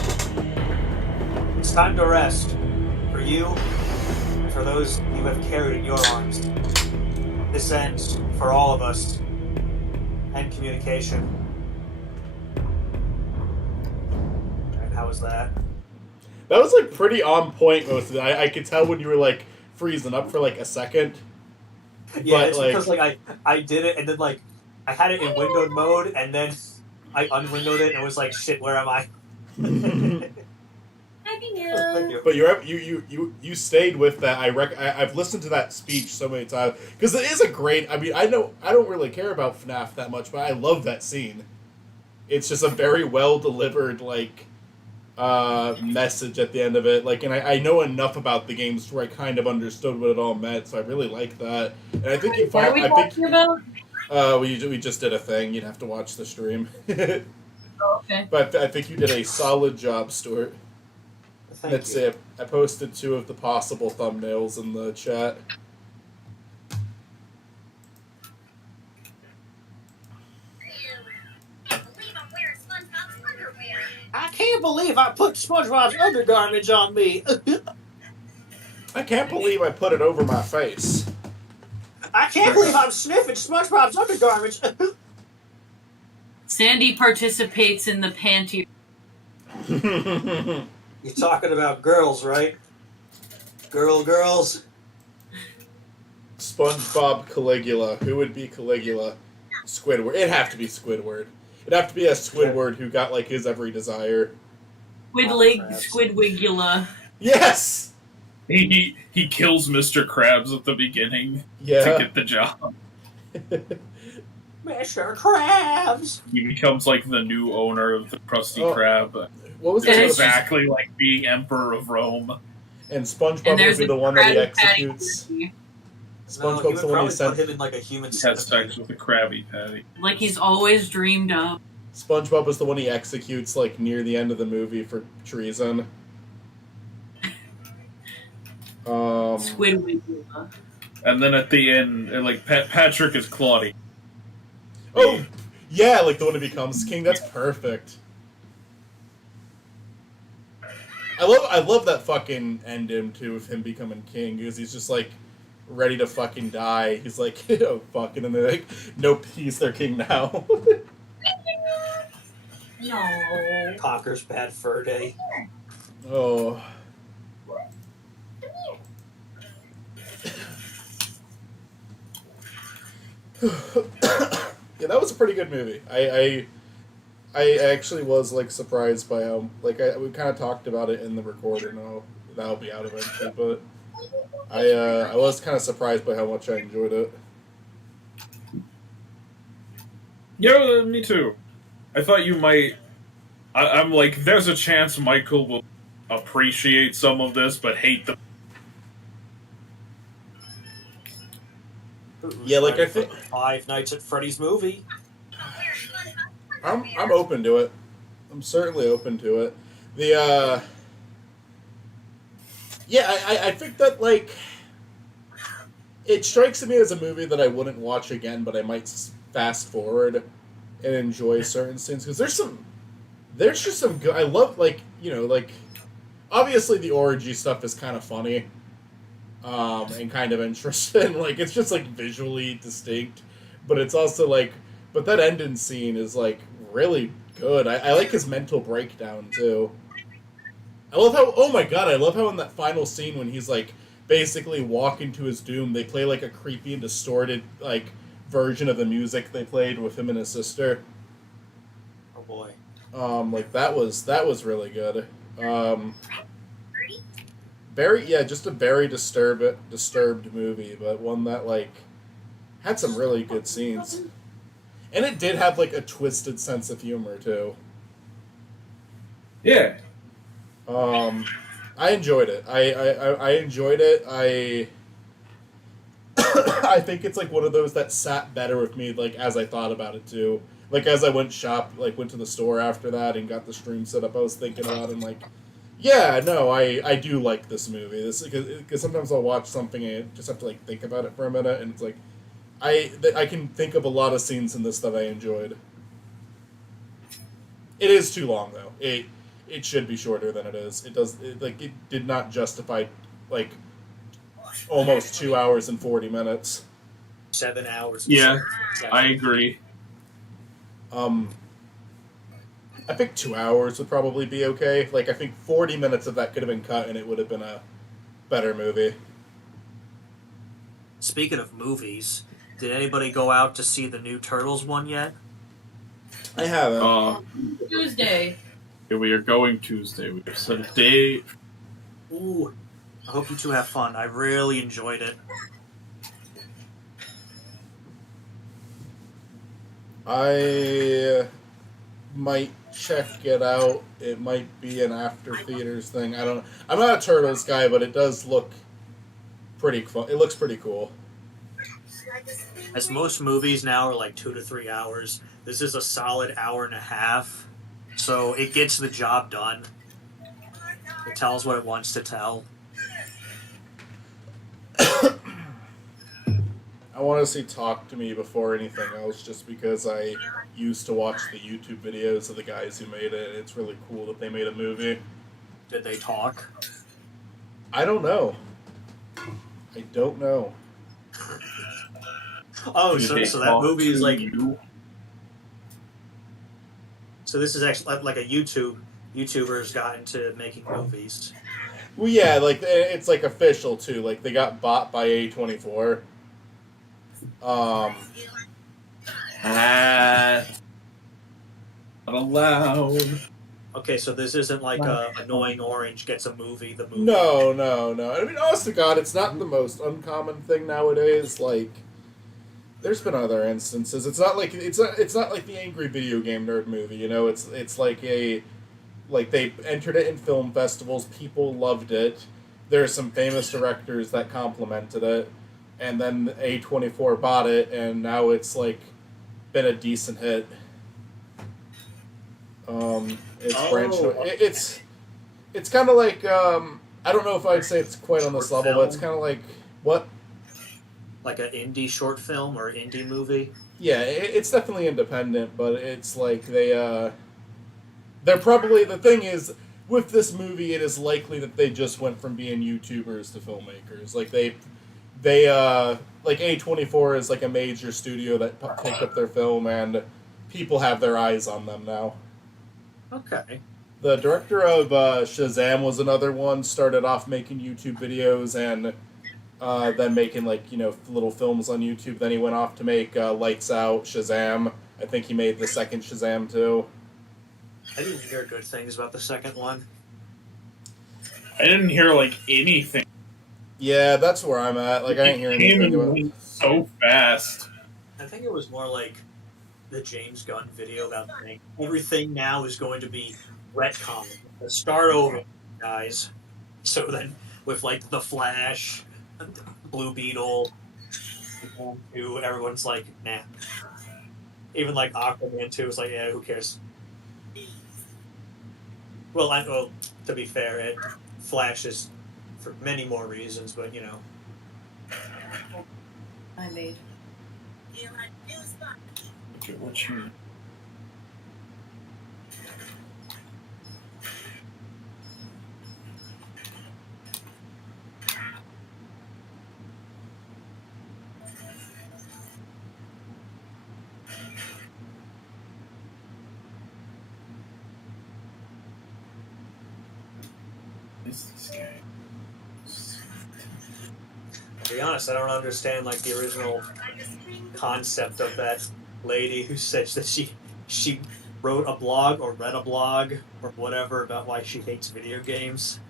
It's time to rest. For you, and for those you have carried in your arms. This ends, for all of us, end communication. And how was that? That was like pretty on point most of it. I could tell when you were like freezing up for like a second. Yeah, But, it's like- because like I did it and then like I had it in windowed mode and then I unwindowed it and it was like, shit, where am I? Happy Meal. Thank you. But you stayed with that. I've listened to that speech so many times because it is a great. I mean, I don't really care about FNAF that much, but I love that scene. It's just a very well delivered message at the end of it. Like, and I know enough about the games where I kind of understood what it all meant, so I really like that. And I think you What are find. we talking about? We just did a thing. You'd have to watch the stream. Oh, okay. But I think you did a solid job, Stuart. Thank That's you. it. I posted 2 of the possible thumbnails in the chat. I can't believe I put SpongeBob's undergarments on me. I can't believe I put it over my face. I can't believe I'm sniffing SpongeBob's undergarments. Sandy participates in the panty. You're talking about girls, right? Girls. SpongeBob Caligula. Who would be Caligula? Squidward. It'd have to be Squidward. It'd have to be a Squidward who got like his every desire. Squidwigula. Yes. He kills Mr. Krabs at the beginning to Yeah. get the job. Mr. Krabs. He becomes like the new owner of the Krusty Oh. Krab. What was And it? it's Exactly like being Emperor of Rome. And SpongeBob And would there's be a the one that he Krabby Patty executes. movie. No, you SpongeBob's would the one he probably sent. put him in like a human He has centipede. sex with a Krabby Patty. Like he's always dreamed of. SpongeBob was the one he executes like near the end of the movie for treason. Squidwigula. And then at the end, like Patrick is Claudia. Oh, yeah, like the one who becomes king. That's perfect. I love that fucking ending too of him becoming king because he's just like ready to fucking die. He's like, oh fuck, and then they're like, nope, he's their king now. No. Conker's Bad Fur Day. Oh. Yeah, that was a pretty good movie. I actually was like surprised by how we kind of talked about it in the recording. That'll be out eventually, but I was kind of surprised by how much I enjoyed it. Yeah, me too. I thought you might. I'm like, there's a chance Michael will appreciate some of this, but hate the. Yeah, like I think Five Nights at Freddy's movie. I'm open to it. I'm certainly open to it. The yeah, I think that like it strikes me as a movie that I wouldn't watch again, but I might fast forward and enjoy certain scenes because there's just some good. I love like obviously the orgy stuff is kind of funny, and kind of interesting. Like it's just like visually distinct, but it's also like, but that ending scene is like really good. I like his mental breakdown too. I love how, oh my god, I love how in that final scene when he's like basically walking to his doom, they play like a creepy and distorted like version of the music they played with him and his sister. Oh boy. Like that was really good. Just a very disturbed movie, but one that like had some really good scenes. And it did have like a twisted sense of humor too. Yeah. I enjoyed it. I enjoyed it. I think it's like one of those that sat better with me like as I thought about it too. Like as I went to the store after that and got the stream set up, I was thinking about it and like, yeah, no, I do like this movie. This because sometimes I'll watch something and I just have to like think about it for a minute, and it's like I can think of a lot of scenes in this that I enjoyed. It is too long though. It should be shorter than it is. It did not justify like almost 2 hours and 40 minutes. 7 hours. Yeah, 7 I agree. I think 2 hours would probably be okay. Like I think 40 minutes of that could have been cut and it would have been a better movie. Speaking of movies, did anybody go out to see the new Turtles one yet? I haven't. Tuesday. We are going Tuesday. We have set a day. Ooh, I hope you two have fun. I really enjoyed it. I might check it out. It might be an after theaters thing. I don't know. I'm not a Turtles guy, but it does look pretty fun. It looks pretty cool. As most movies now are like 2 to 3 hours, this is a solid hour and a half. So it gets the job done. It tells what it wants to tell. I want to see Talk to Me before anything else, just because I used to watch the YouTube videos of the guys who made it. It's really cool that they made a movie. Did they talk? I don't know. I don't know. Oh, Did so they that talk movie is to like. you? So this is actually like a YouTubers got into making movies. Well, yeah, like it's like official too. Like they got bought by A24. Not allowed. Okay, so this isn't like Annoying Orange gets a movie. The movie. No. I mean, honest to God, it's not the most uncommon thing nowadays. Like, there's been other instances. It's not like the Angry Video Game Nerd movie. You know, it's like they entered it in film festivals. People loved it. There are some famous directors that complimented it, and then A24 bought it, and now it's like been a decent hit. It's branched. It's kind of like I don't know if I'd say it's quite on this Short level, but it's film? kind of like what? Like an indie short film or indie movie. Yeah, it's definitely independent, but it's like they're probably the thing is with this movie, it is likely that they just went from being YouTubers to filmmakers. Like they like A24 is like a major studio that picked up their film, and people have their eyes on them now. Okay. The director of Shazam was another one. Started off making YouTube videos and then making little films on YouTube. Then he went off to make Lights Out, Shazam. I think he made the second Shazam too. I didn't hear good things about the second one. I didn't hear like anything. Yeah, that's where I'm at. Like I ain't hearing Came anything and about. went so fast. I think it was more like the James Gunn video about saying everything now is going to be retcon. Let's start over, guys. So then, with like the Flash, Blue Beetle, everyone's like, nah. Even like Aquaman 2 is like, yeah, who cares? Well, to be fair, Flash is for many more reasons, but you know. I made. Okay, what's your... Is this guy? To be honest, I don't understand like the original concept of that lady who said that she wrote a blog or read a blog or whatever about why she hates video games.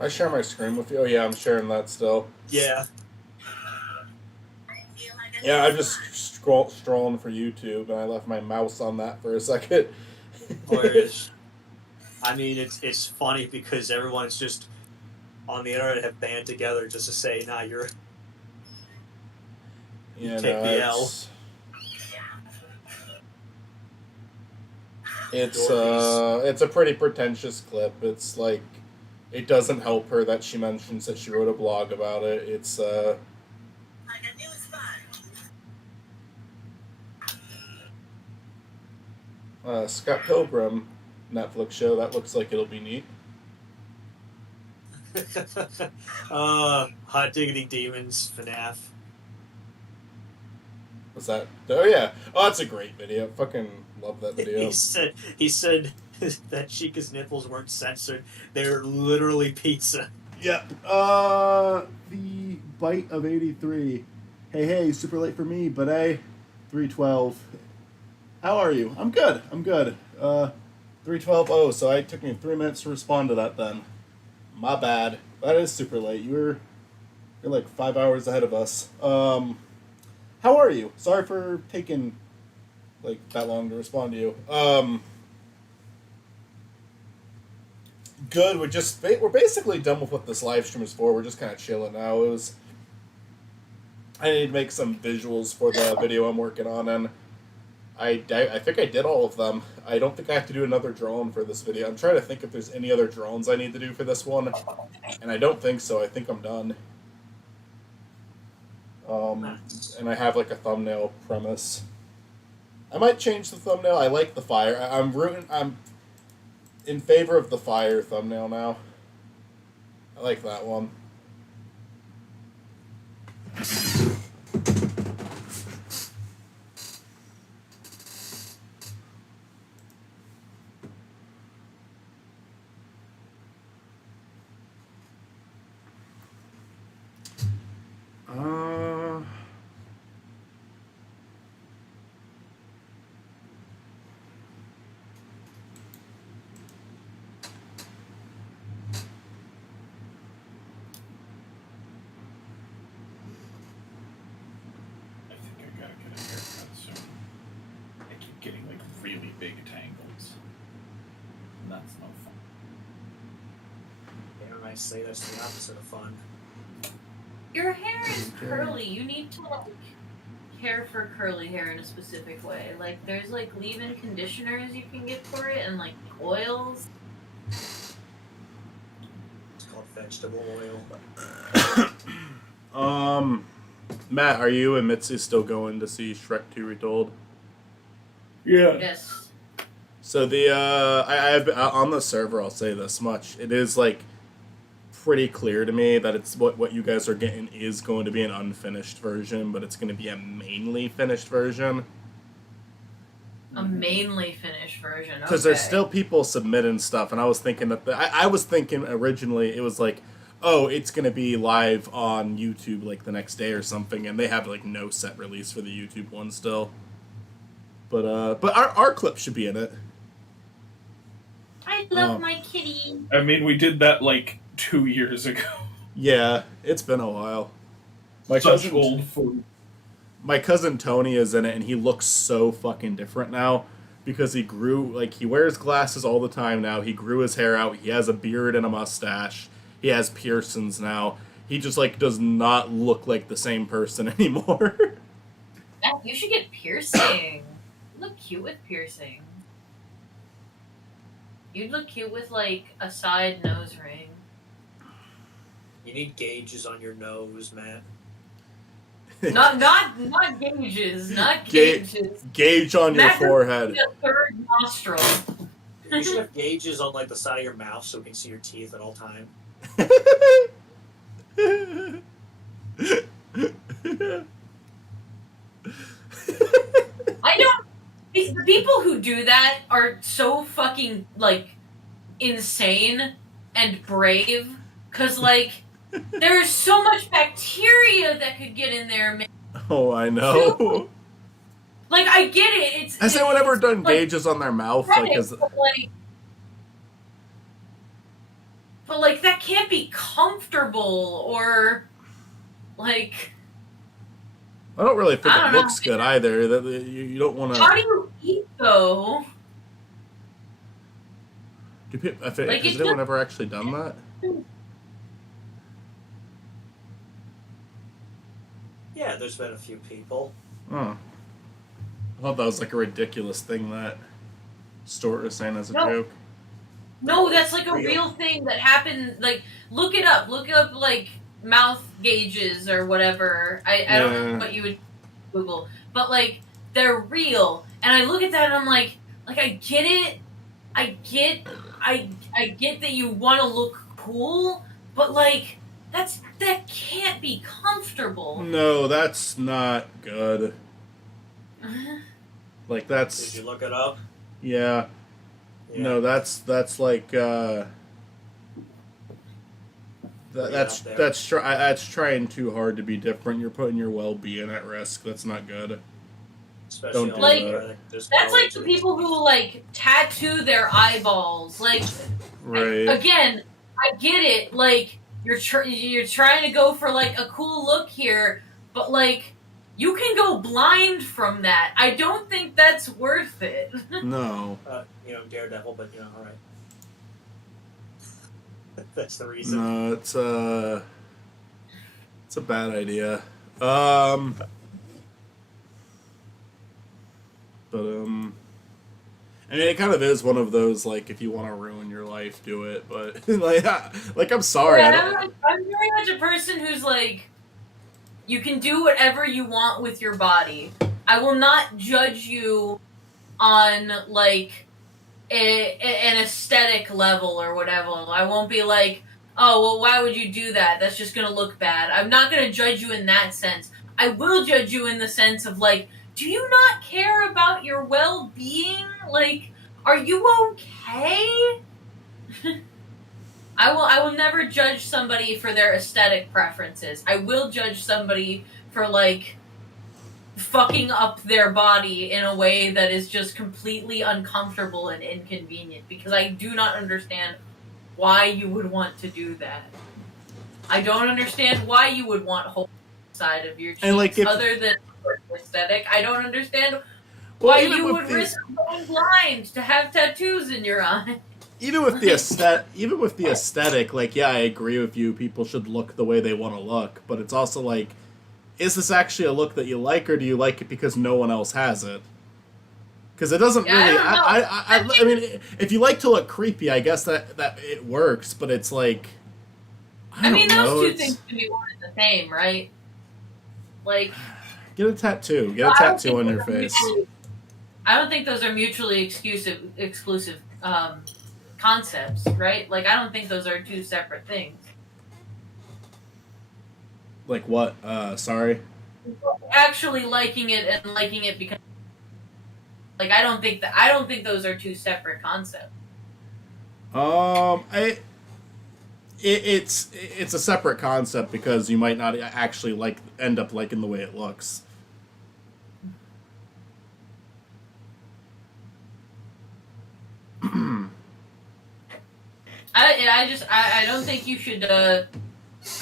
I share my screen with you. Oh yeah, I'm sharing that still. Yeah. Yeah, I'm just strolling for YouTube, and I left my mouse on that for a second. Whereas, I mean, it's funny because everyone's just on the internet have band together just to say, nah, you're Yeah, take the L. It's a pretty pretentious clip. It's like it doesn't help her that she mentions that she wrote a blog about it. It's Scott Pilgrim Netflix show. That looks like it'll be neat. Hot Diggity Demons, FNAF. What's that? Oh yeah. Oh, that's a great video. Fucking love that video. He said that Chica's nipples weren't censored. They're literally pizza. Yeah. The bite of 83. Hey, super late for me, but 312. How are you? I'm good. 312. Oh, so it took me 3 minutes to respond to that then. My bad. That is super late. You're like 5 hours ahead of us. How are you? Sorry for taking like that long to respond to you. Good. We're basically done with what this live stream is for. We're just kind of chilling now. I need to make some visuals for the video I'm working on, and I think I did all of them. I don't think I have to do another drone for this video. I'm trying to think if there's any other drones I need to do for this one, and I don't think so. I think I'm done. And I have like a thumbnail premise. I might change the thumbnail. I like the fire. I'm in favor of the fire thumbnail now. I like that one. I think I gotta get a haircut soon. I keep getting like really big tangles. And that's no fun. Yeah, I say that's the opposite of fun. Your hair is curly. You need to like care for curly hair in a specific way. Like there's like leave-in conditioners you can get for it, and like oils. It's called vegetable oil. Matt, are you and Mitsu still going to see Shrek 2 Retold? Yeah. Yes. So I've on the server, I'll say this much: it is like pretty clear to me that it's what you guys are getting is going to be an unfinished version, but it's going to be a mainly finished version. A mainly finished version. Because there's still people submitting stuff, and I was thinking that I was thinking originally it was like, oh, it's gonna be live on YouTube like the next day or something, and they have like no set release for the YouTube one still. But our clip should be in it. I love my kitty. I mean, we did that like 2 years ago. Yeah, it's been a while. Such old food. My cousin Tony is in it, and he looks so fucking different now because he grew, like, he wears glasses all the time now. He grew his hair out. He has a beard and a mustache. He has piercings now. He just, like, does not look like the same person anymore. You should get piercing. You look cute with piercing. You'd look cute with, like, a side nose ring. You need gauges on your nose, man. Not gauges, not gauges. Gauge on your Matt, forehead. A third nostril. You should have gauges on like the side of your mouth so we can see your teeth at all time. I don't. The people who do that are so fucking like insane and brave, cause like there's so much bacteria that could get in there. Man. Oh, I know. Like I get it. Has anyone ever done like, gauges on their mouth? Right, Like, but like that can't be comfortable or like. I don't really think I it don't looks know. good either. That you don't want to. How do you eat though? Has Like, it's anyone just- ever actually done that? Yeah, there's been a few people. Oh. I thought that was like a ridiculous thing that Stuart was saying as a No. joke. No, that's like a Real. real thing that happened. Like, look it up. Look up like mouth gauges or whatever. I don't Yeah. know what you would Google, but like they're real. And I look at that and I'm like I get it. I get that you want to look cool, but like that can't be comfortable. No, that's not good. Like Did that's you look it up? yeah. Yeah. No, that's like that's out there. that's trying too hard to be different. You're putting your well-being at risk. That's not good. Especially Don't on do Like, that. just That's go like the to- people who like tattoo their eyeballs. Like Right. again, I get it. Like you're trying to go for like a cool look here, but like you can go blind from that. I don't think that's worth it. No. Daredevil, but all right. That's the reason. No, it's a bad idea. But I mean, it kind of is one of those, like, if you want to ruin your life, do it. But like I'm sorry. Yeah, I'm very much a person who's like, you can do whatever you want with your body. I will not judge you on like an aesthetic level or whatever. I won't be like, oh, well, why would you do that? That's just gonna look bad. I'm not gonna judge you in that sense. I will judge you in the sense of like, do you not care about your well-being? Like, are you okay? I will never judge somebody for their aesthetic preferences. I will judge somebody for like fucking up their body in a way that is just completely uncomfortable and inconvenient, because I do not understand why you would want to do that. I don't understand why you would want whole side of your cheeks, And, like, if- other than aesthetic. I don't understand why even you with would the- risk going blind to have tattoos in your eye. Even with the aesthetic, like, yeah, I agree with you. People should look the way they want to look, but it's also like, is this actually a look that you like, or do you like it because no one else has it? Because it doesn't Yeah, really. I don't know. I mean, if you like to look creepy, I guess that it works. But it's like, I mean, don't know, those two it's- things can be one and the same, right? Like, Get a tattoo. Get a I don't tattoo think on your those are face. I don't think those are mutually exclusive concepts, right? Like, I don't think those are two separate things. Like what? Sorry. Actually liking it and liking it because, like, I don't think those are two separate concepts. It's a separate concept because you might not actually end up liking the way it looks. I don't think you should.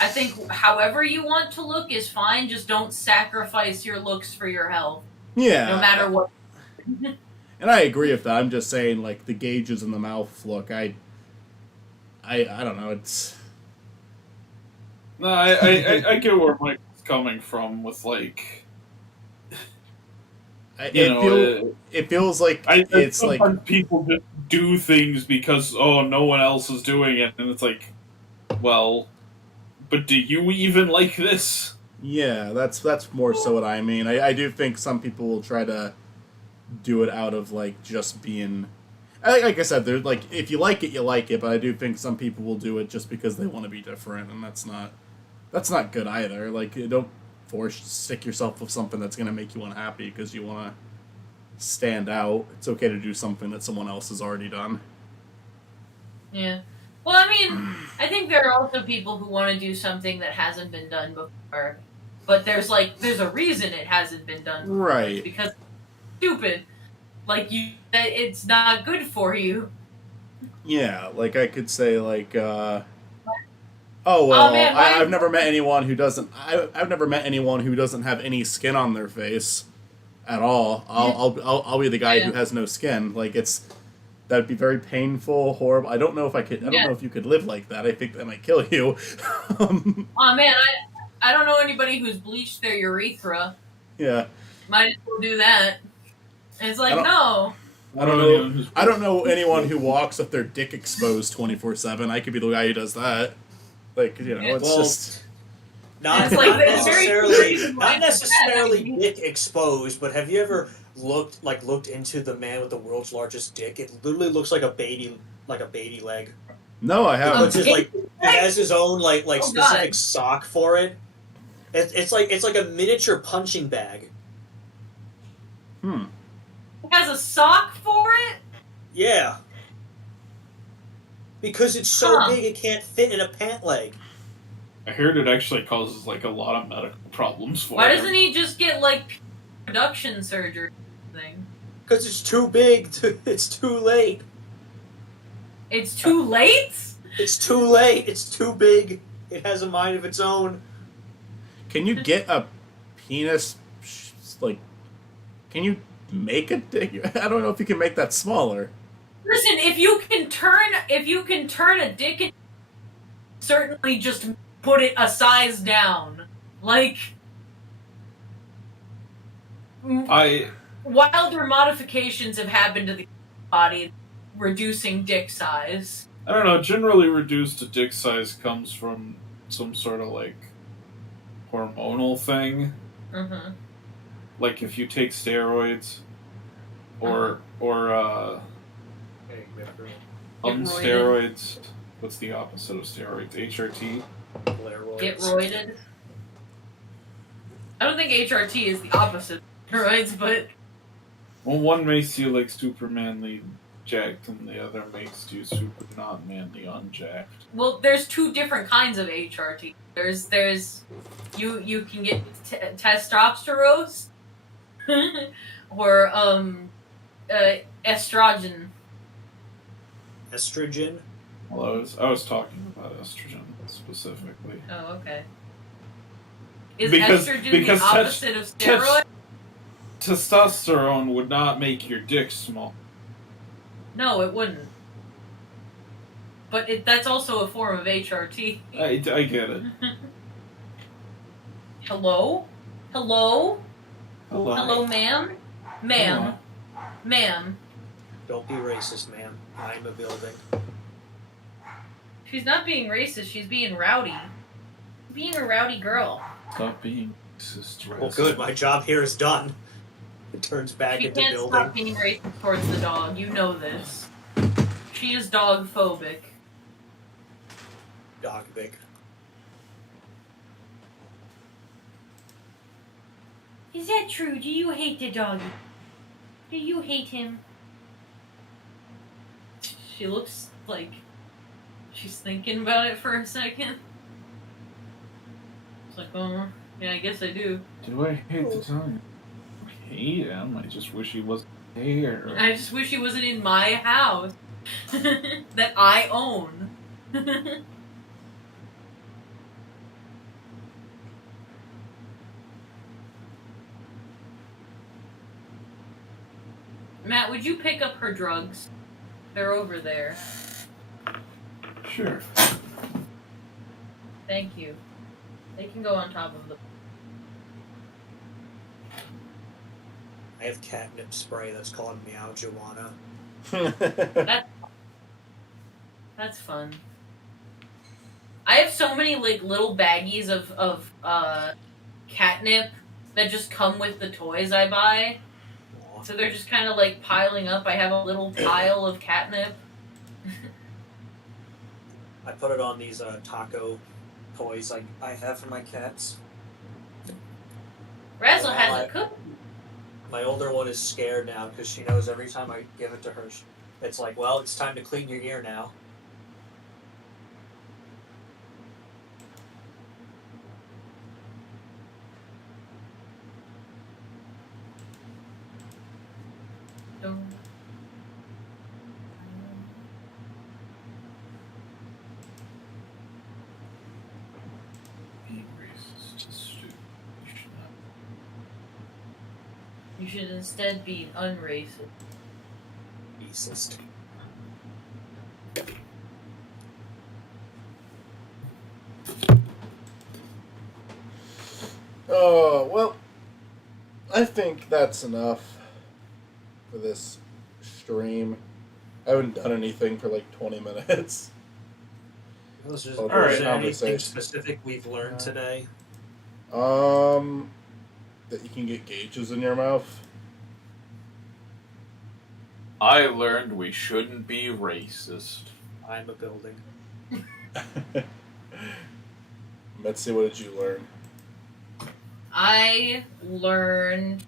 I think however you want to look is fine. Just don't sacrifice your looks for your health, Yeah. no matter what. And I agree with that. I'm just saying, like, the gauges in the mouth look. I don't know. It's. No, I get where Mike's coming from with like, It feels like it's like. sometimes people just do things because no one else is doing it, and it's like, well, but do you even like this? Yeah, that's more so what I mean. I do think some people will try to do it out of, like, just being. Like I said, there's like, if you like it, you like it. But I do think some people will do it just because they want to be different, and that's not good either. Like, you don't stick yourself with something that's gonna make you unhappy because you want to stand out. It's okay to do something that someone else has already done. Yeah. Well, I mean, I think there are also people who want to do something that hasn't been done before, but there's a reason it hasn't been done before. Right. Because it's stupid. Like, that it's not good for you. Yeah, like I could say, like, oh well, man, I've never met anyone who doesn't. I've never met anyone who doesn't have any skin on their face at all. I'll be the guy who has no skin. Like, that'd be very painful, horrible. I don't know if I could. I don't know if you could live like that. I think that might kill you. Oh man, I don't know anybody who's bleached their urethra. Yeah. Might as well do that. And it's like, I don't- no. I don't know anyone who walks with their dick exposed 24/7. I could be the guy who does that. Like, it's Well, just. Not, It's like not they're very necessarily, creative not like necessarily that. dick exposed, but have you ever looked into the man with the world's largest dick? It literally looks like a baby leg. No, I It haven't. looks just like it has his own like Oh, specific God. sock for it. It's like a miniature punching bag. Hmm. It has a sock for it? Yeah. Because it's so Huh. big it can't fit in a pant leg. I heard it actually causes like a lot of medical problems for Why him. doesn't he just get, like, reduction surgery thing? Because it's too big. It's too late. It's too late? It's too late. It's too big. It has a mind of its own. Can you get a penis? Like, can you make a dick? I don't know if you can make that smaller. Listen, if you can turn a dick, in, certainly just put it a size down. Like, wilder modifications have happened to the body, reducing dick size. I don't know. Generally, reduced dick size comes from some sort of like hormonal thing. Mm-hmm. Like if you take steroids, or Hey, Victor. Get steroids. What's the opposite of steroids? HRT. Blaroids. Get roided. I don't think HRT is the opposite of steroids, but Well, one makes you like super manly jacked, and the other makes you super not manly unjacked. well, there's two different kinds of HRT. There's you can get testosterone or estrogen. Estrogen. Well, I was talking about estrogen specifically. Oh, okay. Is Because- estrogen because the opposite of steroid? Testosterone would not make your dick small. No, it wouldn't. But that's also a form of HRT. I get it. Hello? Hello? Hello. Hello, ma'am? Ma'am? Ma'am? Don't be racist, ma'am. I'm a building. She's not being racist, she's being rowdy. Being a rowdy girl. Stop being racist. Well, good. My job here is done. It turns back She into can't building. stop being racist towards the dog, you know this. She is dog phobic. Dog big. Is that true? Do you hate the dog? Do you hate him? She looks like she's thinking about it for a second. It's like, oh, yeah, I guess I do. Do I hate the time? I hate him. I just wish he wasn't here. I just wish he wasn't in my house that I own. Matt, would you pick up her drugs? They're over there. Sure. Thank you. They can go on top of the. I have catnip spray that's called Meow Joanna. That's fun. I have so many like little baggies of catnip that just come with the toys I buy. Aw. So they're just kind of like piling up. I have a little pile of catnip. I put it on these taco toys I have for my cats. Razzle Well, has a cook. My older one is scared now because she knows every time I give it to her, it's like, well, it's time to clean your ear now. Being racist is stupid. You should not. You should instead be unracist. Racist. Oh, well, I think that's enough for this stream. I haven't done anything for like 20 minutes. Was there, All was right, there anything conversation. specific we've learned today? That you can get gauges in your mouth. I learned we shouldn't be racist. I'm a building. Let's see, what did you learn? I learned